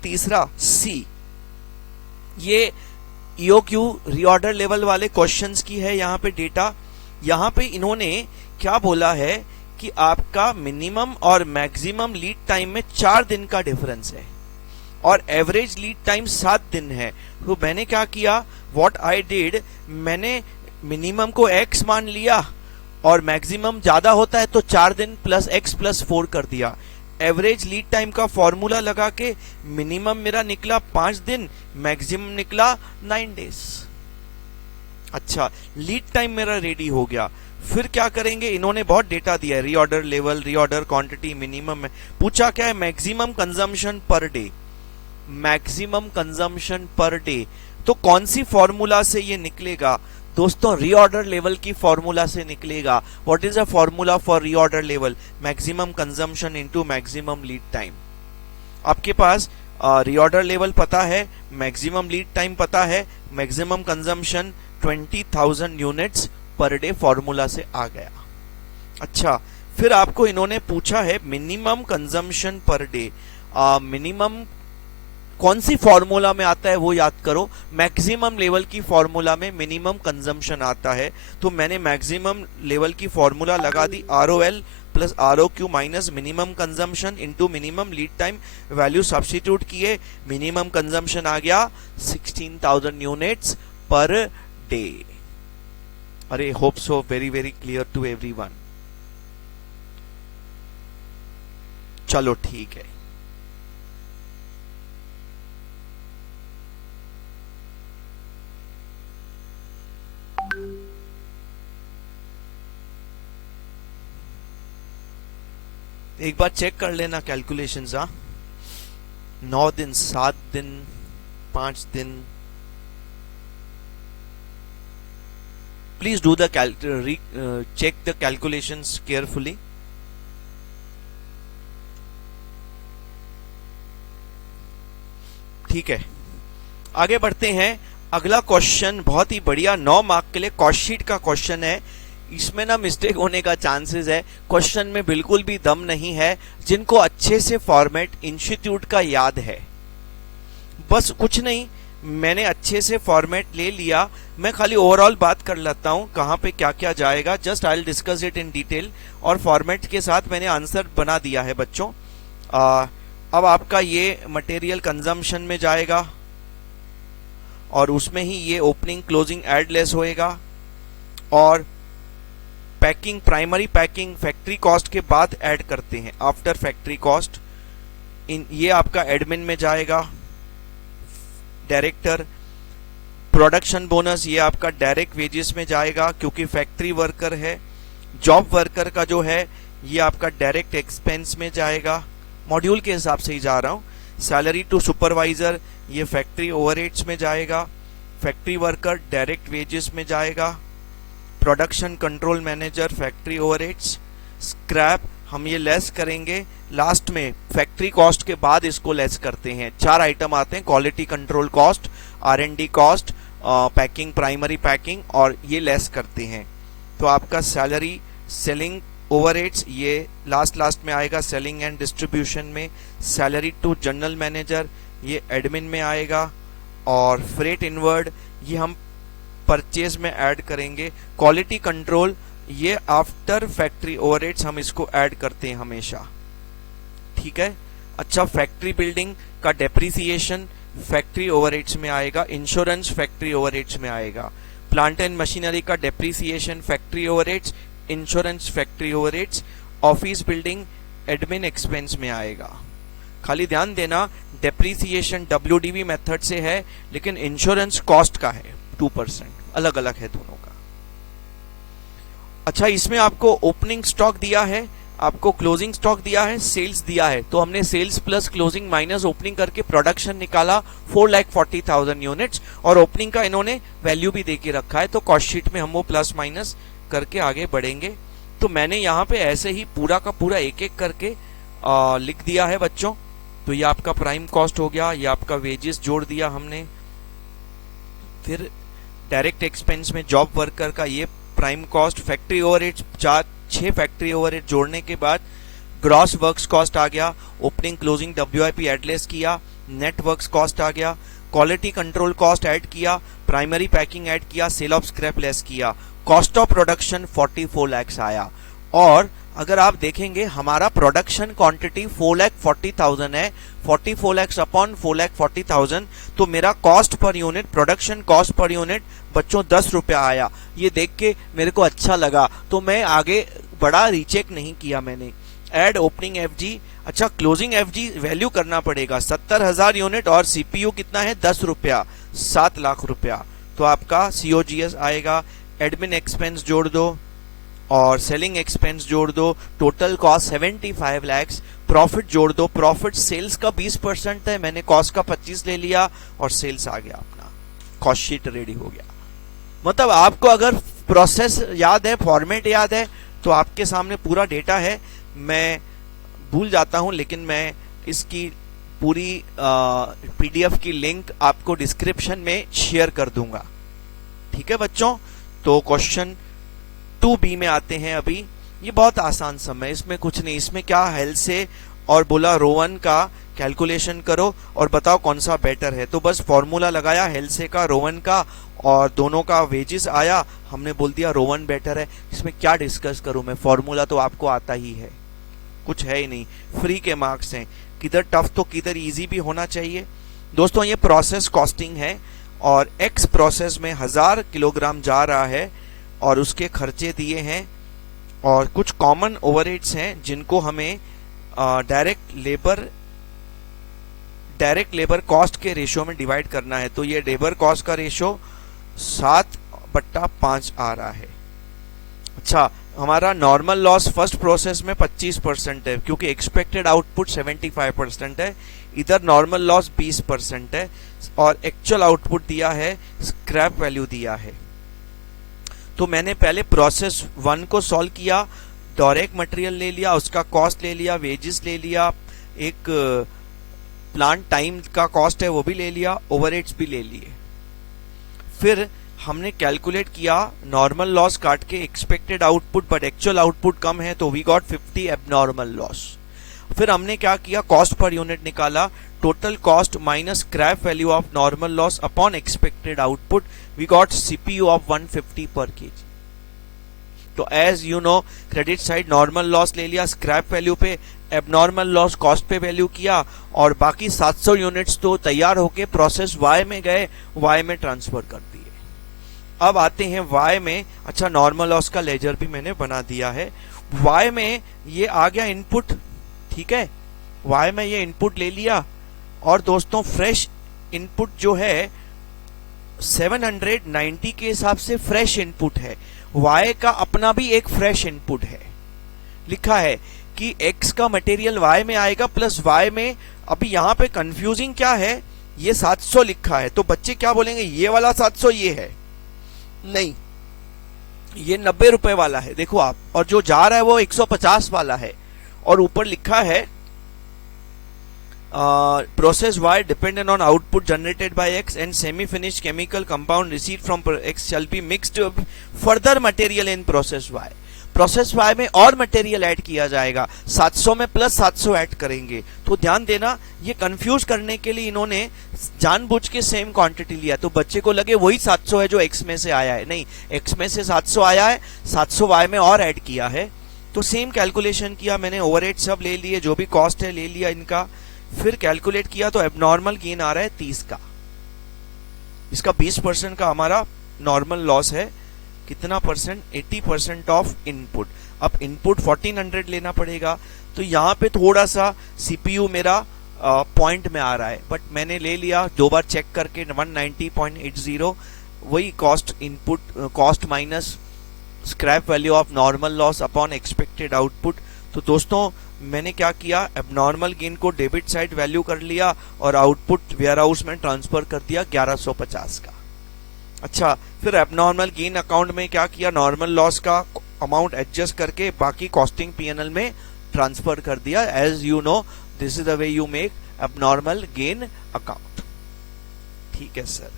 तीसरा सी, ये ईओक्यू रीऑर्डर लेवल वाले क्वेश्चंस की है। यहाँ पे डेटा, यहाँ पे इन्होंने क्या बोला है कि आपका मिनिमम और मैक्सिमम लीड टाइम में 4 दिन का डिफरेंस है और एवरेज लीड टाइम 7 दिन है। तो मैंने क्या किया, व्हाट आई डिड, मैंने मिनिमम को x मान लिया और मैक्सिमम ज्यादा होता है तो 4 दिन प्लस x प्लस 4 कर दिया। एवरेज लीड टाइम का फॉर्मूला लगा के मिनिमम मेरा निकला 5 दिन, मैक्सिमम निकला 9 डेज। अच्छा, लीड टाइम मेरा रेडी हो गया। फिर क्या करेंगे, इन्होंने बहुत डेटा दिया है, reorder level, reorder quantity, minimum में पूछा क्या है, maximum consumption per day, maximum consumption per day. तो कौन सी फॉर्मूला से ये निकलेगा दोस्तों, रीऑर्डर लेवल की फॉर्मूला से निकलेगा। What is a formula for reorder level, maximum consumption into maximum lead time. आपके पास रीऑर्डर लेवल पता है, मैक्सिमम लीड टाइम पता है, maximum consumption 20,000 units per day formula से आ गया। अच्छा, फिर आपको इन्होंने पूछा है minimum consumption per day, minimum कौन सी फॉर्मूला में आता है वो याद करो, मैक्सिमम लेवल की फॉर्मूला में मिनिमम कंजम्पशन आता है। तो मैंने मैक्सिमम लेवल की फॉर्मूला लगा दी, ROL plus ROQ minus minimum consumption into minimum lead time, value substitute किए, मिनिमम कंजम्पशन आ गया 16,000 यूनिट्स पर डे। अरे hope so very very clear to everyone. चलो ठीक है, एक बार चेक कर लेना कैलकुलेशंस। 9 दिन, 7 दिन, 5 दिन, please do the check the calculations carefully. ठीक है, आगे बढ़ते हैं। अगला क्वेश्चन बहुत ही बढ़िया 9 मार्क के लिए कॉस्ट शीट का क्वेश्चन है। इसमें ना मिस्टेक होने का चांसेस है, क्वेश्चन में बिल्कुल भी दम नहीं है। जिनको अच्छे से फॉर्मेट इंस्टीट्यूट का याद है, बस कुछ नहीं, मैंने अच्छे से फॉर्मेट ले लिया, मैं खाली ओवरऑल बात कर लेता हूं कहां पे क्या क्या जाएगा, just I will discuss it in detail, और फॉर्मेट के साथ मैंने आंसर बना दिया है बच्चों। अब आपका ये मटेरियल कंजम्पशन में जाएगा और उसमें ही ये ओपनिंग क्लोजिंग एड लेस होएगा, और packing, primary packing factory cost के बाद ऐड करते हैं, आफ्टर फैक्ट्री कॉस्ट। ये आपका एडमिन में जाएगा, डायरेक्टर। प्रोडक्शन बोनस ये आपका डायरेक्ट वेजेस में जाएगा क्योंकि फैक्ट्री वर्कर है। जॉब वर्कर का जो है ये आपका डायरेक्ट एक्सपेंस में जाएगा, मॉड्यूल के हिसाब से ही जा रहा हूं। सैलरी टू सुपरवाइजर ये फैक्ट्री ओवरहेड्स में जाएगा, फैक्ट्री वर्कर डायरेक्ट वेजेस में जाएगा, production control manager factory overheads, scrap हम ये लेस करेंगे लास्ट में, फैक्ट्री कॉस्ट के बाद इसको लेस करते हैं। 4 आइटम आते हैं, quality control cost, R&D cost, packing, primary packing, और ये लेस करते हैं। तो आपका सैलरी, सेलिंग ओवरहेड्स ये लास्ट में आएगा, सेलिंग एंड डिस्ट्रीब्यूशन में। सैलरी टू जनरल मैनेजर ये एडमिन में आएगा, और फ्रेट इनवर्ड ये हम परचेज में ऐड करेंगे। क्वालिटी कंट्रोल ये आफ्टर फैक्ट्री ओवरहेड्स हम इसको ऐड करते हैं हमेशा, ठीक है। अच्छा, फैक्ट्री बिल्डिंग का डेप्रिसिएशन फैक्ट्री ओवरहेड्स में आएगा, इंश्योरेंस फैक्ट्री ओवरहेड्स में आएगा, प्लांट एंड मशीनरी का depreciation factory overheads, insurance factory overheads, office building admin expense में आएगा। खाली ध्यान देना डेप्रिसिएशन WDV मेथड से है, लेकिन इंश्योरेंस कॉस्ट का है 2%, अलग अलग है दोनों का। अच्छा, इसमें आपको ओपनिंग स्टॉक दिया है, आपको क्लोजिंग स्टॉक दिया है, सेल्स दिया है, तो हमने sales plus closing minus opening करके प्रोडक्शन निकाला 4,40,000 यूनिट्स, और ओपनिंग का इन्होंने वैल्यू भी दे के रखा है, तो कॉस्ट शीट में हम वो प्लस माइनस करके आगे बढ़ेंगे। तो मैंने यहाँ पे ऐसे ही पूरा का पूरा एक एक करके लिख दिया है बच्चों। तो ये आपका प्राइम कॉस्ट हो गया, ये आपका वेजेस जोड़ दिया हमने, फिर डायरेक्ट एक्सपेंस में जॉब वर्कर का ये prime cost, factory overhead 6 factory overhead जोड़ने के बाद ग्रॉस वर्क्स कॉस्ट आ गया, opening closing WIP add less किया, नेट वर्क्स कॉस्ट आ गया, क्वालिटी कंट्रोल कॉस्ट ऐड किया, प्राइमरी पैकिंग ऐड किया, सेल ऑफ स्क्रैप लेस किया, कॉस्ट ऑफ प्रोडक्शन 44 lakhs आया। और अगर आप देखेंगे हमारा प्रोडक्शन क्वांटिटी 4,40,000 है, 44 lakhs अपॉन 4,40,000, तो मेरा cost per unit, production cost per unit बच्चों 10 रुपया आया। ये देख के मेरे को अच्छा लगा, तो मैं आगे बड़ा रीचेक नहीं किया मैंने। एड ओपनिंग FG, अच्छा क्लोजिंग FG वैल्यू करना पड़ेगा 70,000 यूनिट, और CPU कितना है 10 रुपया, 7 लाख रुपया, तो आपका COGS आएगा। एडमिन एक्सपेंस जोड़ दो और सेलिंग एक्सपेंस जोड़ दो, टोटल कॉस्ट 75 lakhs, प्रॉफिट जोड़ दो, प्रॉफिट सेल्स का 20% है, मैंने कॉस्ट का 25 ले लिया और सेल्स आ गया, अपना कॉस्ट शीट रेडी हो गया। मतलब आपको अगर प्रोसेस याद है, फॉर्मेट याद है, तो आपके सामने पूरा डेटा है। मैं भूल जाता हूं, लेकिन मैं इसकी पूरी PDF की लिंक आपको डिस्क्रिप्शन में शेयर कर दूंगा, ठीक है बच्चों। तो क्वेश्चन 2B में आते हैं अभी। ये बहुत आसान सम है, इसमें कुछ नहीं, इसमें क्या हेल्थ से और बोला रो 1 का कैलकुलेशन करो और बताओ कौन सा बेटर है। तो बस फॉर्मूला लगाया हेल्थ से का, रो 1 का, और दोनों का वेजेस आया, हमने बोल दिया रो 1 बेटर है। इसमें क्या डिस्कस करूं मैं, फॉर्मूला तो आपको आता ही है, कुछ है ही नहीं, फ्री के मार्क्स हैं, किधर टफ तो किधर इजी भी होना चाहिए। दोस्तों ये प्रोसेस कॉस्टिंग है, और X प्रोसेस में 1000 किलोग्राम जा रहा है, और उसके खर्चे दिए हैं, और कुछ कॉमन ओवरहेड्स हैं जिनको हमें डायरेक्ट लेबर कॉस्ट के रेशियो में डिवाइड करना है। तो ये लेबर कॉस्ट का रेशियो 7/5 आ रहा है। अच्छा, हमारा नॉर्मल लॉस फर्स्ट प्रोसेस में 25% है, क्योंकि एक्सपेक्टेड आउटपुट 75% है, इधर नॉर्मल लॉस 20% है, और एक्चुअल आउटपुट दिया है, स्क्रैप वैल्यू दिया है। तो मैंने पहले प्रोसेस 1 को सॉल्व किया, डायरेक्ट मटेरियल ले लिया, उसका कॉस्ट ले लिया, वेजेस ले लिया, एक प्लांट टाइम का कॉस्ट है वो भी ले लिया, ओवरहेड्स भी ले लिए। फिर हमने कैलकुलेट किया नॉर्मल लॉस काट के expected output, but actual output कम है, तो वी गॉट 50 एबनॉर्मल लॉस। फिर हमने क्या किया, कॉस्ट पर यूनिट निकाला, total cost minus scrap value of normal loss upon expected output, we got CPU of 150 per kg। तो as you know, credit side normal loss ले लिया scrap value पे, abnormal loss cost पे value किया, और बाकी 700 units तो तैयार होके प्रोसेस Y में गए, Y में ट्रांसफर कर दिए। अब आते हैं Y में। अच्छा, नॉर्मल लॉस का लेजर भी मैंने बना दिया है। Y में ये आ गया इनपुट, ठीक है, Y में ये इनपुट ले लिया, और दोस्तों फ्रेश इनपुट जो है 790 के हिसाब से फ्रेश इनपुट है। Y का अपना भी एक फ्रेश इनपुट है, लिखा है कि X का मटेरियल Y में आएगा प्लस Y में। अभी यहाँ पे कंफ्यूजिंग क्या है, ये 700 लिखा है, तो बच्चे क्या बोलेंगे, ये वाला 700 ये है, नहीं, ये 90 रुपए वाला है, देखो आप, और जो जा रहा है वो 150 वाला है, और ऊपर लिखा है process Y dependent on output generated by X and semi-finished chemical compound received from X shall be mixed further material in process Y। Process Y में और मटेरियल ऐड किया जाएगा, 700 में प्लस 700 ऐड करेंगे। तो ध्यान देना, ये कंफ्यूज करने के लिए इन्होंने जानबूझ के सेम क्वांटिटी लिया, तो बच्चे को लगे वही 700 है जो X में से आया है, नहीं, X में से 700 आया है, 700 Y में और ऐड किया है। तो सेम कैलकुलेशन किया मैंने, ओवरहेड सब ले लिए, जो भी कॉस्ट है ले लिया इनका। फिर कैलकुलेट किया तो एबनॉर्मल गेन आ रहा है 30 का, इसका 20% का हमारा नॉर्मल लॉस है। कितना परसेंट? 80% of input. अब इनपुट 1400 लेना पड़ेगा, तो यहाँ पे थोड़ा सा सीपीयू मेरा पॉइंट में आ रहा है, बट मैंने ले लिया 2 बार चेक करके 190.80, वही cost input, cost minus scrap value of normal loss upon expected output. तो दोस्तों मैंने क्या किया, एबनॉर्मल गेन को डेबिट साइड वैल्यू कर लिया और आउटपुट वेयर हाउस में ट्रांसफर कर दिया 1150 का। अच्छा, फिर एबनॉर्मल गेन अकाउंट में क्या किया, नॉर्मल लॉस का अमाउंट एडजस्ट करके बाकी कॉस्टिंग पीएनएल में ट्रांसफर कर दिया। As you know this is the way you make abnormal gain account. ठीक है सर,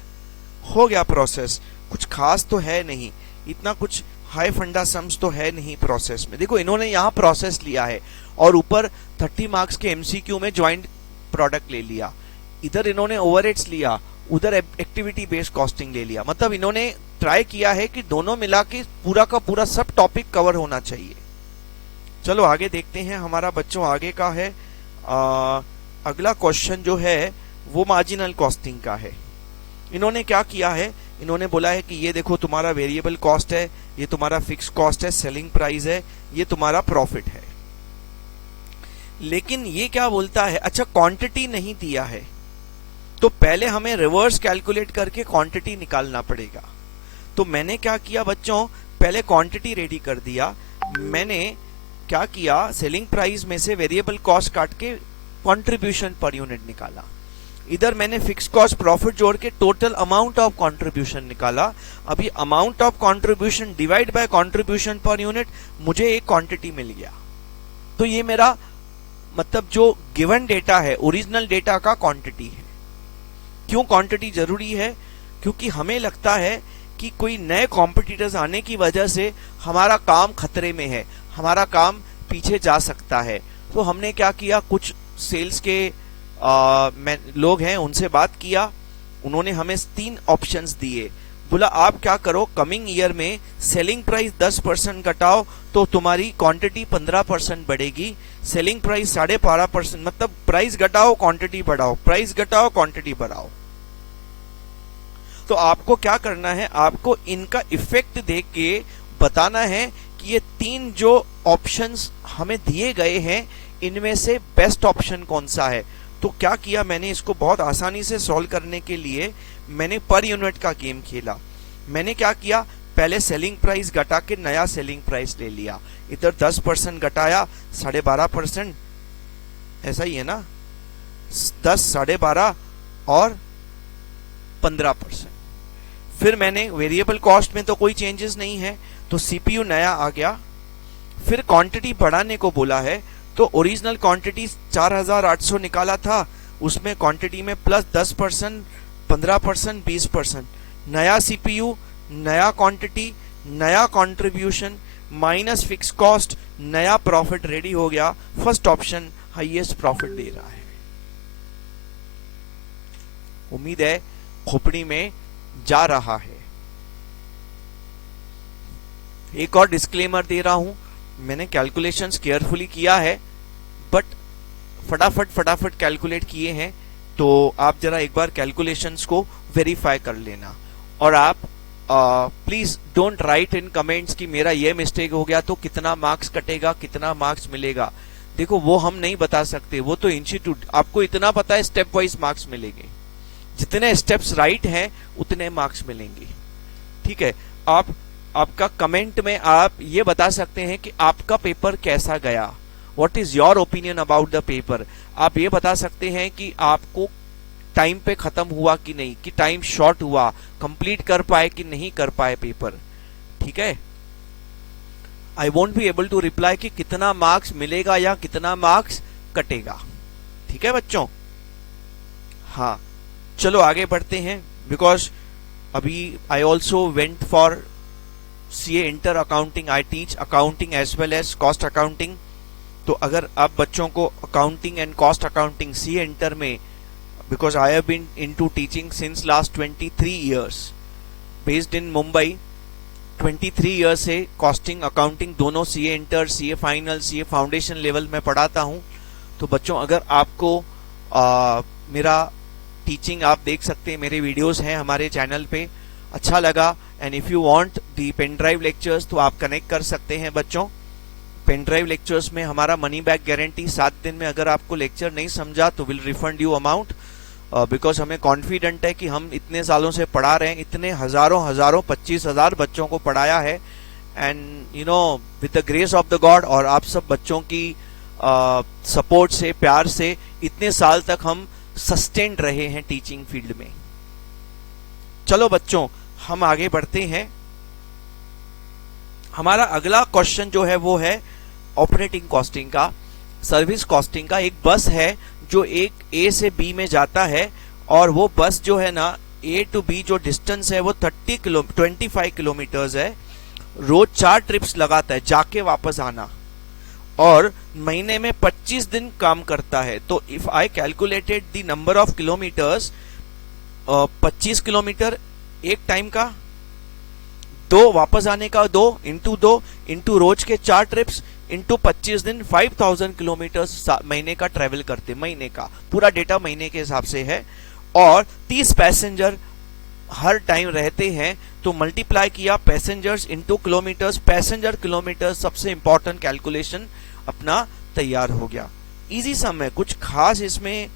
हो गया प्रोसेस। कुछ खास तो है नहीं, इतना कुछ हाई फंडा सम्स तो है नहीं प्रोसेस में। देखो इन्होंने यहाँ प्रोसेस लिया है और ऊपर 30 मार्क्स के एमसीक्यू में ज्वाइंट प्रोडक्ट ले लिया, इधर इन्होंने ओवरहेड्स लिया, उधर एक्टिविटी बेस्ड कॉस्टिंग ले लिया। मतलब इन्होंने ट्राई किया है कि दोनों मिला के पूरा का पूरा सब टॉपिक कवर होना चाहिए। चलो आगे देखते हैं हमारा बच्चों आगे का है। अगला क्वेश्चन जो है वो मार्जिनल कॉस्टिंग का है। इन्होंने क्या किया है, इन्होंने बोला है कि ये देखो तुम्हारा वेरिएबल कॉस्ट है, ये तुम्हारा फिक्स कॉस्ट है, सेलिंग प्राइस है, ये तुम्हारा प्रॉफिट है। लेकिन ये क्या बोलता है, अच्छा क्वांटिटी नहीं दिया है, तो पहले हमें रिवर्स कैलकुलेट करके क्वांटिटी निकालना पड़ेगा। तो मैंने क्या किया बच्चों, पहले क्वांटिटी रेडी कर दिया। मैंने क्या किया, सेलिंग प्राइस में से वेरिएबल कॉस्ट काट के कंट्रीब्यूशन पर यूनिट निकाला। इधर मैंने फिक्स कॉस्ट प्रॉफिट जोड़ के टोटल अमाउंट ऑफ कंट्रीब्यूशन निकाला। अभी amount of contribution divide by contribution per unit, मुझे एक क्वांटिटी मिल गया। तो ये मेरा मतलब जो गिवन डेटा है ओरिजिनल डेटा का क्वांटिटी है। क्यों क्वांटिटी जरूरी है? क्योंकि हमें लगता है कि कोई नए कॉम्पिटिटर्स आने की वजह से हमारा काम खतरे में है, हमारा काम पीछे जा सकता है। तो हमने क्या किया, कुछ सेल्स के लोग हैं उनसे बात किया, उन्होंने हमें 3 ऑप्शंस दिए। बोला आप क्या करो, कमिंग ईयर में सेलिंग प्राइस 10% घटाओ तो तुम्हारी क्वांटिटी 15% बढ़ेगी, सेलिंग प्राइस 12.5%, मतलब प्राइस घटाओ क्वांटिटी बढ़ाओ, प्राइस घटाओ क्वांटिटी बढ़ाओ। तो आपको क्या करना है, आपको इनका इफेक्ट देख के बताना है कि ये 3 जो ऑप्शंस हमें दिए गए हैं इनमें से बेस्ट ऑप्शन कौन सा है। तो क्या किया मैंने, इसको बहुत आसानी से सॉल्व करने के लिए मैंने पर यूनिट का गेम खेला। मैंने क्या किया, पहले सेलिंग प्राइस घटा के नया सेलिंग प्राइस ले लिया, इधर 10% घटाया 12.5%, ऐसा ही है ना, 10, 12.5 और 15%। फिर मैंने वेरिएबल कॉस्ट में तो कोई चेंजेस नहीं है, तो सीपीयू नया आ गया। फिर क्वांटिटी बढ़ाने को बोला है, तो ओरिजिनल क्वांटिटी 4800 निकाला था, उसमें क्वांटिटी में प्लस 10%, 15%, 20%, नया सीपीयू, नया क्वांटिटी, नया कंट्रीब्यूशन माइनस फिक्स कॉस्ट, नया प्रॉफिट रेडी हो गया। फर्स्ट ऑप्शन हाईएस्ट प्रॉफिट दे रहा है। उम्मीद है खोपड़ी में जा रहा है। एक और डिस्क्लेमर दे रहा हूं, मैंने कैलकुलेशंस केयरफुली किया है, बट फटाफट कैलकुलेट किए हैं, तो आप जरा एक बार कैलकुलेशंस को वेरीफाई कर लेना। और आप please don't write in comments कि मेरा ये मिस्टेक हो गया तो कितना मार्क्स कटेगा, कितना मार्क्स मिलेगा। देखो वो हम नहीं बता सकते, वो तो इंस्टीट्यूट, आपको इतना पता है स्टेप वाइज मार्क्स मिलेंगे, जितने स्टेप्स राइट हैं उतने मार्क्स मिलेंगे। ठीक है, आपका कमेंट में आप ये बता सकते हैं कि आपका पेपर कैसा गया, what is your opinion about the paper. आप ये बता सकते हैं कि आपको टाइम पे खत्म हुआ कि नहीं, कि टाइम शॉर्ट हुआ, कंप्लीट कर पाए कि नहीं कर पाए पेपर। ठीक है, I won't be able to reply कि कितना मार्क्स मिलेगा या कितना मार्क्स कटेगा। ठीक है बच्चों, हाँ चलो आगे बढ़ते हैं, बिकॉज अभी I also went for CA inter accounting, I teach accounting as well as cost accounting. तो अगर आप बच्चों को accounting and cost accounting CA inter में, because I have been into teaching since last 23 years based in Mumbai, 23 years से costing accounting दोनों CA inter, CA final, CA foundation level में पढ़ाता हूं। तो बच्चों अगर आपको मेरा टीचिंग आप देख सकते हैं, मेरे वीडियोस हैं हमारे चैनल पे, अच्छा लगा and if you want the pen drive lectures तो आप कनेक्ट कर सकते हैं बच्चों। पेन ड्राइव लेक्चर्स में हमारा मनी बैक गारंटी, 7 दिन में अगर आपको लेक्चर नहीं समझा तो will refund you amount, because हमें कॉन्फिडेंट है कि हम इतने सालों से पढ़ा रहे हैं, इतने हजारों 25,000 बच्चों को पढ़ाया है and you know with the grace of the God और आप सब बच्चों की सपोर्ट से, प्यार से इतने साल तक हम सस्टेन्ड रहे हैं टीचिंग फील्ड में। चलो बच्चों हम आगे बढ़ते हैं। हमारा अगला क्वेश्चन जो है वो है ऑपरेटिंग कॉस्टिंग का, सर्विस कॉस्टिंग का। एक बस है जो एक ए से बी में जाता है और वो बस जो है ना ए टू बी जो डिस्टेंस है वो 25 किलोमीटर्स है, रोज 4 ट्रिप्स लगाता है जाके वापस आना, और महीने में 25 दिन काम करता है। तो if I calculated the number of kilometres, 25 kilometre एक टाइम का, 2 वापस आने का, 2 इंटू रोज के 4 ट्रिप्स इंटू 25 दिन, 5000 किलोमीटर महीने का ट्रेवल करते, महीने का पूरा डेटा महीने के हिसाब से है, और 30 पैसेंजर हर टाइम रहते हैं, तो मल्टीप्लाई किया passengers into kilometres, passenger kilometre, सबसे इंपॉर्टेंट कैलकुलेशन अपना तैयार हो गया। इजी सम है, कुछ खास इसमें।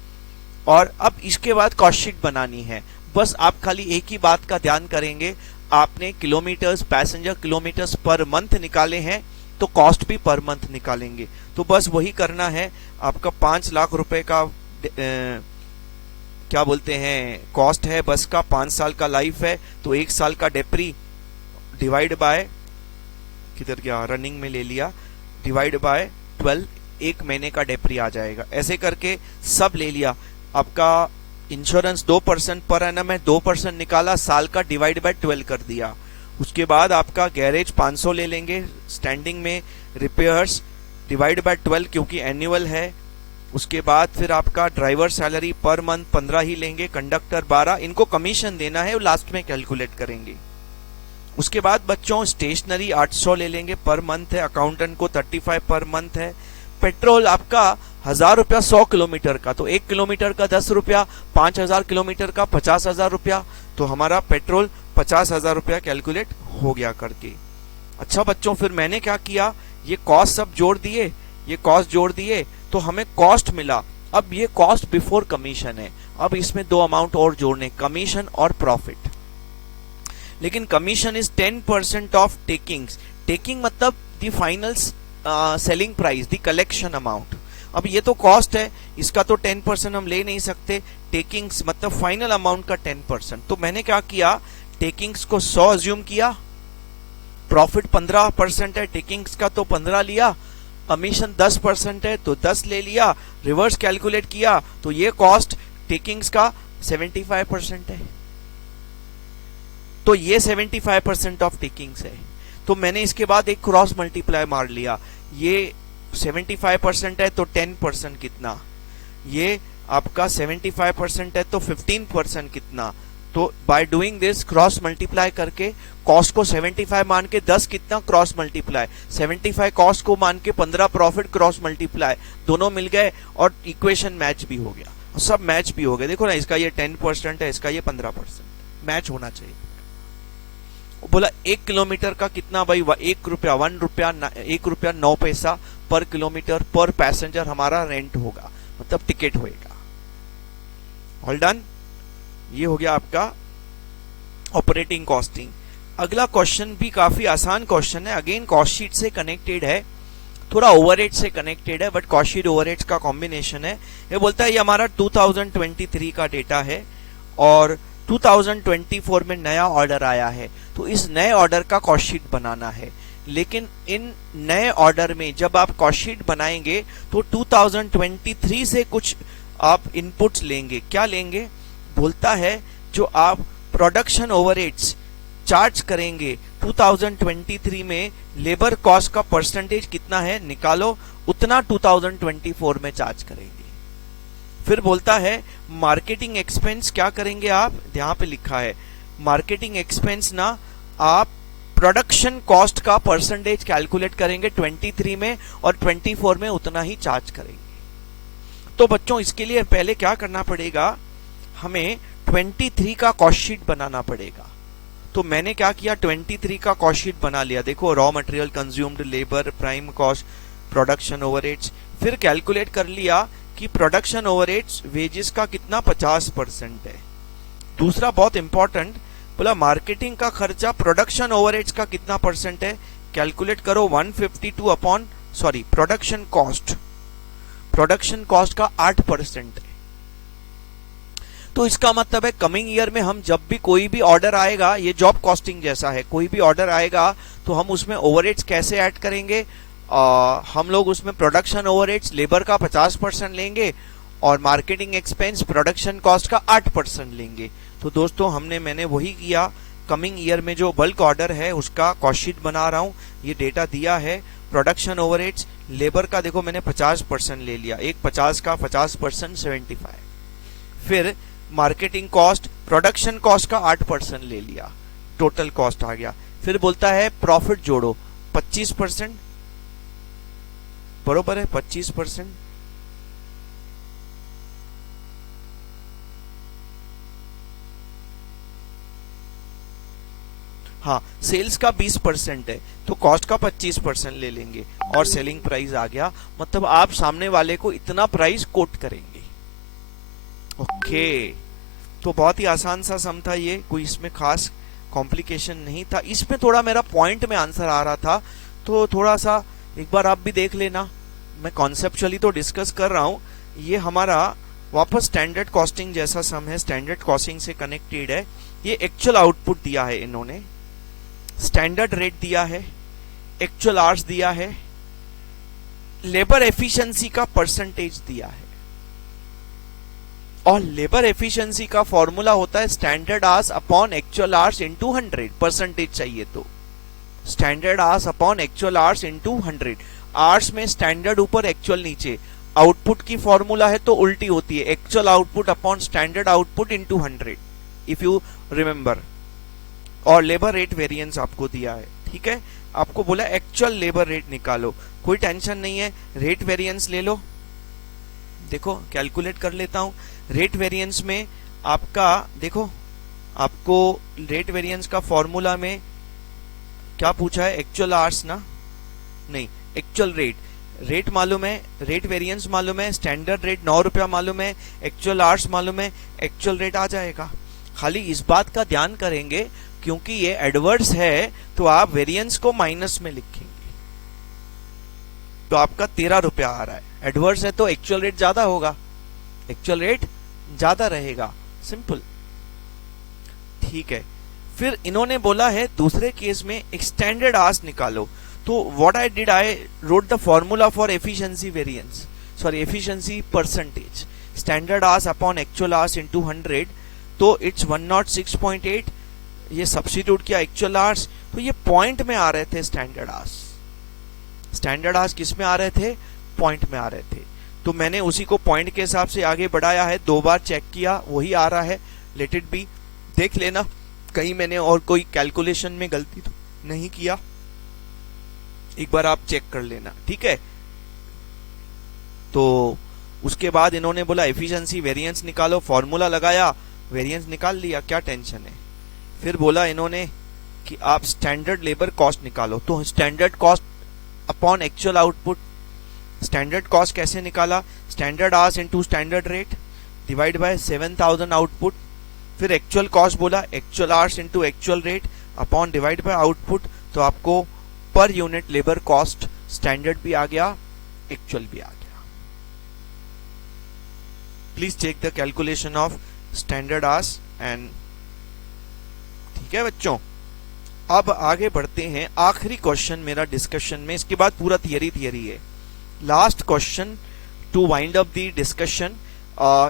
और अब इसके बाद कॉस्ट शीट बनानी है। बस आप खाली एक ही बात का ध्यान करेंगे, आपने kilometres, passenger kilometres per month निकाले हैं तो कॉस्ट भी पर मंथ निकालेंगे। तो बस वही करना है। आपका 5 लाख रुपए का क्या बोलते हैं कॉस्ट है बस का, 5 साल का लाइफ है, तो 1 साल का डेप्री डिवाइड बाय, किधर गया, रनिंग में ले लिया, डिवाइड बाय 12, 1 महीने का डेप्री आ जाएगा। ऐसे करके सब ले लिया। आपका इंश्योरेंस 2% पर एनम है, 2% निकाला, साल का डिवाइड बाय 12 कर दिया। उसके बाद आपका गैरेज 500 ले लेंगे स्टैंडिंग में, रिपेयर्स डिवाइड बाय 12 क्योंकि एनुअल है। उसके बाद फिर आपका ड्राइवर सैलरी पर मंथ 15 ही लेंगे, कंडक्टर 12, इनको कमीशन देना है, वो लास्ट में कैलकुलेट करेंगे। उसके बाद बच्चों स्टेशनरी 800 ले लेंगे पर मंथ है, अकाउंटेंट को 35 पर मंथ है। पेट्रोल आपका 1000 रुपया 100 किलोमीटर का, तो 1 किलोमीटर का 10 रुपया, 5000 किलोमीटर का 50,000 रुपया, तो हमारा पेट्रोल 50,000 रुपया कैलकुलेट हो गया करके। अच्छा बच्चों फिर मैंने क्या किया, ये कॉस्ट सब जोड़ दिए, ये कॉस्ट जोड़ दिए तो हमें कॉस्ट मिला। अब ये कॉस्ट बिफोर कमीशन है, अब इसमें 2 अमाउंट और जोड़ने, कमीशन और प्रॉफिट। लेकिन commission is 10% of takings, taking मतलब the final selling price, the collection amount. अब ये तो कॉस्ट है, इसका तो 10% हम ले नहीं सकते, टेकिंग्स मतलब फाइनल अमाउंट का 10%। तो मैंने क्या किया, टेकिंग्स को 100 अज्यूम किया, प्रॉफिट 15% है टेकिंग्स का तो 15 लिया, कमीशन 10% है तो 10 ले लिया, रिवर्स कैलकुलेट किया तो ये कॉस्ट टेकिंग्स का 75% है, तो ये 75% ऑफ टेकिंग्स है। तो मैंने इसके बाद एक क्रॉस मल्टीप्लाई मार लिया, ये 75% है तो 10% कितना, ये आपका 75% है तो 15% कितना। तो by doing this cross multiply करके कॉस्ट को 75 मान के 10 कितना क्रॉस मल्टीप्लाई, 75 कॉस्ट को मान के 15 प्रॉफिट क्रॉस मल्टीप्लाई, दोनों मिल गए और इक्वेशन मैच भी हो गया, सब मैच भी हो गए। देखो ना, इसका ये 10% है, इसका ये 15%, मैच होना चाहिए। बोला 1 किलोमीटर का कितना भाई, 1 रुपया 1 रुपया 9 पैसा पर किलोमीटर पर पैसेंजर हमारा रेंट होगा, मतलब टिकट होएगा। ऑल डन, ये हो गया आपका ऑपरेटिंग कॉस्टिंग। अगला क्वेश्चन भी काफी आसान क्वेश्चन है, अगेन कॉस्ट शीट से कनेक्टेड है, थोड़ा ओवरहेड से कनेक्टेड है, बट कॉस्ट शीट ओवरहेड्स का कॉम्बिनेशन है। ये बोलता है ये हमारा 2023 का डेटा है और 2024 में नया ऑर्डर आया है, तो इस नए ऑर्डर का कॉस्ट शीट बनाना है। लेकिन इन नए ऑर्डर में जब आप कॉस्ट शीट बनाएंगे तो 2023 से कुछ आप इनपुट्स लेंगे। क्या लेंगे, बोलता है जो आप प्रोडक्शन ओवरहेड्स चार्ज करेंगे 2023 में, लेबर कॉस्ट का परसेंटेज कितना है निकालो, उतना 2024 में चार्ज करेंगे। फिर बोलता है मार्केटिंग एक्सपेंस क्या करेंगे आप, यहाँ पे लिखा है मार्केटिंग एक्सपेंस ना, आप प्रोडक्शन कॉस्ट का परसेंटेज कैलकुलेट करेंगे 23 में और 24 में उतना ही चार्ज करेंगे। तो बच्चों इसके लिए पहले क्या करना पड़ेगा, हमें 23 का कॉस्ट शीट बनाना पड़ेगा। तो मैंने क्या किया, 23 का कॉस्ट शीट बना लिया। देखो raw material consumed, labour, prime cost, production overheads. फिर कैलकुलेट कर लिया कि प्रोडक्शन ओवरहेड्स वेजेस का कितना 50% है। दूसरा बहुत इंपॉर्टेंट, बोला मार्केटिंग का खर्चा प्रोडक्शन ओवरहेड्स का कितना परसेंट है, कैलकुलेट करो 152 अपॉन प्रोडक्शन कॉस्ट का 8% है। तो इसका मतलब है कमिंग ईयर में हम जब भी कोई भी ऑर्डर आएगा, ये जॉब कॉस्टिंग जैसा है, कोई भी ऑर्डर आएगा तो हम उसमें ओवरहेड्स कैसे ऐड करेंगे, हम लोग उसमें प्रोडक्शन ओवरहेड्स लेबर का 50% लेंगे और मार्केटिंग एक्सपेंस प्रोडक्शन कॉस्ट का 8% लेंगे। तो दोस्तों मैंने वही किया। कमिंग ईयर में जो बल्क ऑर्डर है उसका कॉस्ट शीट बना रहा हूं, ये डेटा दिया है। प्रोडक्शन ओवरहेड्स लेबर का देखो मैंने 50% ले लिया, एक 50 का 50% 75। फिर मार्केटिंग कॉस्ट प्रोडक्शन कॉस्ट का 8% ले लिया, टोटल कॉस्ट आ गया। फिर बोलता है प्रॉफिट जोड़ो 25%, बरोबर है 25%। हाँ, सेल्स का 20% है तो कॉस्ट का 25% ले लेंगे और सेलिंग प्राइस आ गया। मतलब आप सामने वाले को इतना प्राइस कोट करेंगे। ओके, तो बहुत ही आसान सा सम था ये, कोई इसमें खास कॉम्प्लिकेशन नहीं था। इसमें थोड़ा मेरा पॉइंट में आंसर आ रहा था, तो थोड़ा सा एक बार आप भी देख लेना। मैं कॉन्सेप्चुअली तो डिस्कस कर रहा हूं, ये हमारा वापस स्टैंडर्ड कॉस्टिंग जैसा सम है, स्टैंडर्ड कॉस्टिंग से कनेक्टेड है। ये एक्चुअल आउटपुट दिया है इन्होंने, स्टैंडर्ड रेट दिया है, एक्चुअल आवर्स दिया है, लेबर एफिशिएंसी का परसेंटेज दिया है। और लेबर एफिशिएंसी का फॉर्मूला होता है standard hours upon actual hours into 100, percentage चाहिए तो standard hours upon actual hours into 100। Hours में स्टैंडर्ड ऊपर एक्चुअल नीचे, आउटपुट की फॉर्मूला है तो उल्टी होती है, actual output upon standard output into 100 if you remember. और लेबर रेट वेरिएंस आपको दिया है, ठीक है। आपको बोला एक्चुअल लेबर रेट निकालो, कोई टेंशन नहीं है, रेट वेरिएंस ले लो। देखो कैलकुलेट कर लेता हूं। रेट वेरिएंस में आपका देखो, आपको रेट वेरिएंस का फॉर्मूला में क्या पूछा है, एक्चुअल आवर्स ना, नहीं एक्चुअल रेट। रेट मालूम है, रेट वेरिएंस मालूम है, स्टैंडर्ड रेट 9 रुपया मालूम है, एक्चुअल आवर्स मालूम है, एक्चुअल रेट आ जाएगा। खाली इस बात का ध्यान करेंगे क्योंकि ये एडवर्स है तो आप वेरिएंस को माइनस में लिखेंगे, तो आपका 13 रुपया आ रहा है। एडवर्स है तो एक्चुअल रेट ज्यादा होगा, एक्चुअल रेट ज्यादा रहेगा, सिंपल, ठीक है। फिर इन्होंने बोला है दूसरे केस में एक स्टैंडर्ड आवर्स निकालो। तो what I did, I wrote the formula for efficiency variance, efficiency percentage, standard hours upon actual hours into 100, तो इट्स 106.8। ये सब्स्टिट्यूट किया एक्चुअल आवर्स, तो ये पॉइंट में आ रहे थे स्टैंडर्ड आवर्स। स्टैंडर्ड आवर्स किस में आ रहे थे, पॉइंट में आ रहे थे। तो मैंने उसी को पॉइंट के हिसाब से आगे बढ़ाया है, 2 बार चेक किया, वही आ रहा है। लेट इट बी, देख लेना कहीं मैंने और कोई कैलकुलेशन में गलती तो नहीं किया, एक बार आप चेक कर लेना, ठीक है। तो उसके बाद इन्होंने बोला एफिशिएंसी वेरिएंस निकालो, फॉर्मूला लगाया, वेरिएंस निकाल लिया, क्या टेंशन है। फिर बोला इन्होंने कि आप स्टैंडर्ड लेबर कॉस्ट निकालो, तो standard cost upon actual output. Standard cost कैसे निकाला, standard hours into standard rate divide by 7000 output. फिर एक्चुअल कॉस्ट बोला actual hours into actual rate upon divide by output, तो आपको per unit labour cost standard भी आ गया, actual भी आ गया। Please check the calculation of standard hours and, ठीक है बच्चों। अब आगे बढ़ते हैं, आखिरी क्वेश्चन मेरा डिस्कशन में, इसके बाद पूरा थियरी है। Last question to wind up the discussion.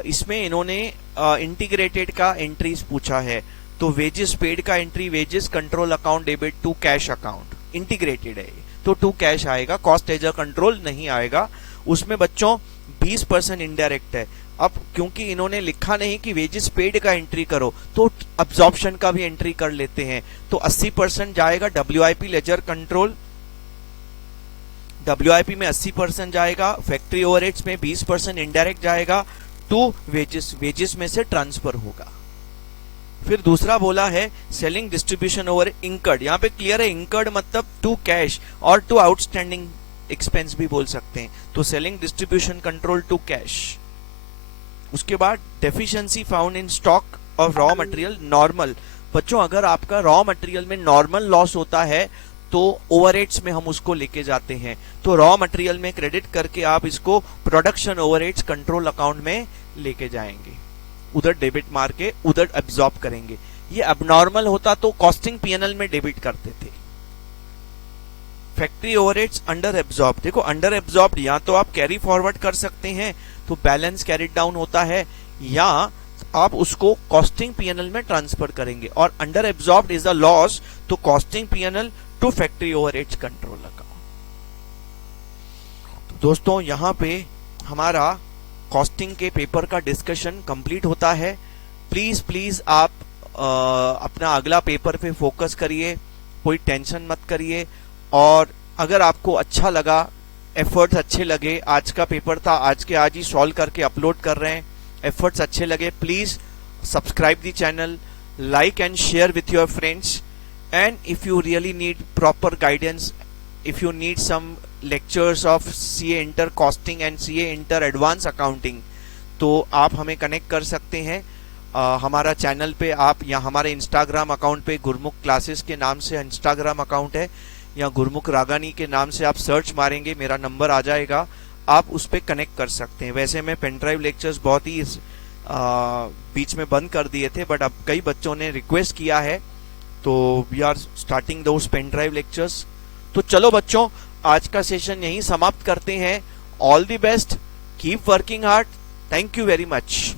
इसमें इन्होंने इंटीग्रेटेड का एंट्रीज पूछा है, तो वेजेस पेड का entry, wages control account debit to cash account, integrated है तो टू कैश आएगा, कॉस्ट एज अ कंट्रोल नहीं आएगा। उसमें बच्चों 20% इनडायरेक्ट है। अब क्योंकि इन्होंने लिखा नहीं कि वेजेस पेड का एंट्री करो, तो अब्जॉर्प्शन का भी एंट्री कर लेते हैं। तो 80% जाएगा WIP लेजर कंट्रोल, WIP में 80% जाएगा, फैक्ट्री ओवरहेड्स में 20% इनडायरेक्ट जाएगा, टू वेजेस में से ट्रांसफर होगा। फिर दूसरा बोला है सेलिंग डिस्ट्रीब्यूशन ओवर इंकर्ड, यहाँ पे क्लियर है इंकर्ड मतलब टू कैश और टू आउटस्टैंडिंग एक्सपेंस भी बोल सकते हैं, तो selling distribution control to cash. उसके बाद deficiency found in stock of raw material normal. बच्चों अगर आपका रॉ मटेरियल में नॉर्मल लॉस होता है तो ओवरहेड्स में हम उसको लेके जाते हैं, तो रॉ मटेरियल में क्रेडिट करके आप इसको प्रोडक्शन ओवरहेड्स कंट्रोल अकाउंट में लेके जाएंगे, उधर डेबिट मार के उधर एब्जॉर्ब करेंगे। ये अबनॉर्मल होता तो कॉस्टिंग पीएनएल में डेबिट करते थे। फैक्ट्री ओवरहेड्स अंडर एब्जॉर्ब, देखो अंडर एब्जॉर्ब या तो आप कैरी फॉरवर्ड कर सकते हैं तो बैलेंस कैरिड डाउन होता है, या आप उसको कॉस्टिंग पीएनएल में ट्रांसफर करेंगे, और under absorbed is the loss तो costing PNL to factory overheads control account. तो दोस्तों यहाँ पे हमारा कॉस्टिंग के पेपर का डिस्कशन कंप्लीट होता है। प्लीज आप अपना अगला पेपर पे फोकस करिए, कोई टेंशन मत करिए, और अगर आपको अच्छा लगा, एफर्ट्स अच्छे लगे, आज का पेपर था आज के आज ही सॉल्व करके अपलोड कर रहे हैं, एफर्ट्स अच्छे लगे, please subscribe the channel, like and share with your friends, and if you really need proper guidance, if you need some lectures of CA Inter Costing and CA Inter Advanced Accounting, तो आप हमें connect कर सकते हैं हमारा channel पे, आप या हमारे इंस्टाग्राम अकाउंट पे गुरमुख क्लासेस के नाम से इंस्टाग्राम अकाउंट है, या गुरमुख रागानी के नाम से आप सर्च मारेंगे मेरा नंबर आ जाएगा, आप उस पर कनेक्ट कर सकते हैं। वैसे मैं पेन ड्राइव लेक्चर्स बहुत ही बीच में बंद कर दिए थे, बट अब कई बच्चों ने रिक्वेस्ट किया है तो we are starting those pen drive lectures. तो चलो बच्चों आज का सेशन यहीं समाप्त करते हैं। All the best, keep working hard, thank you very much.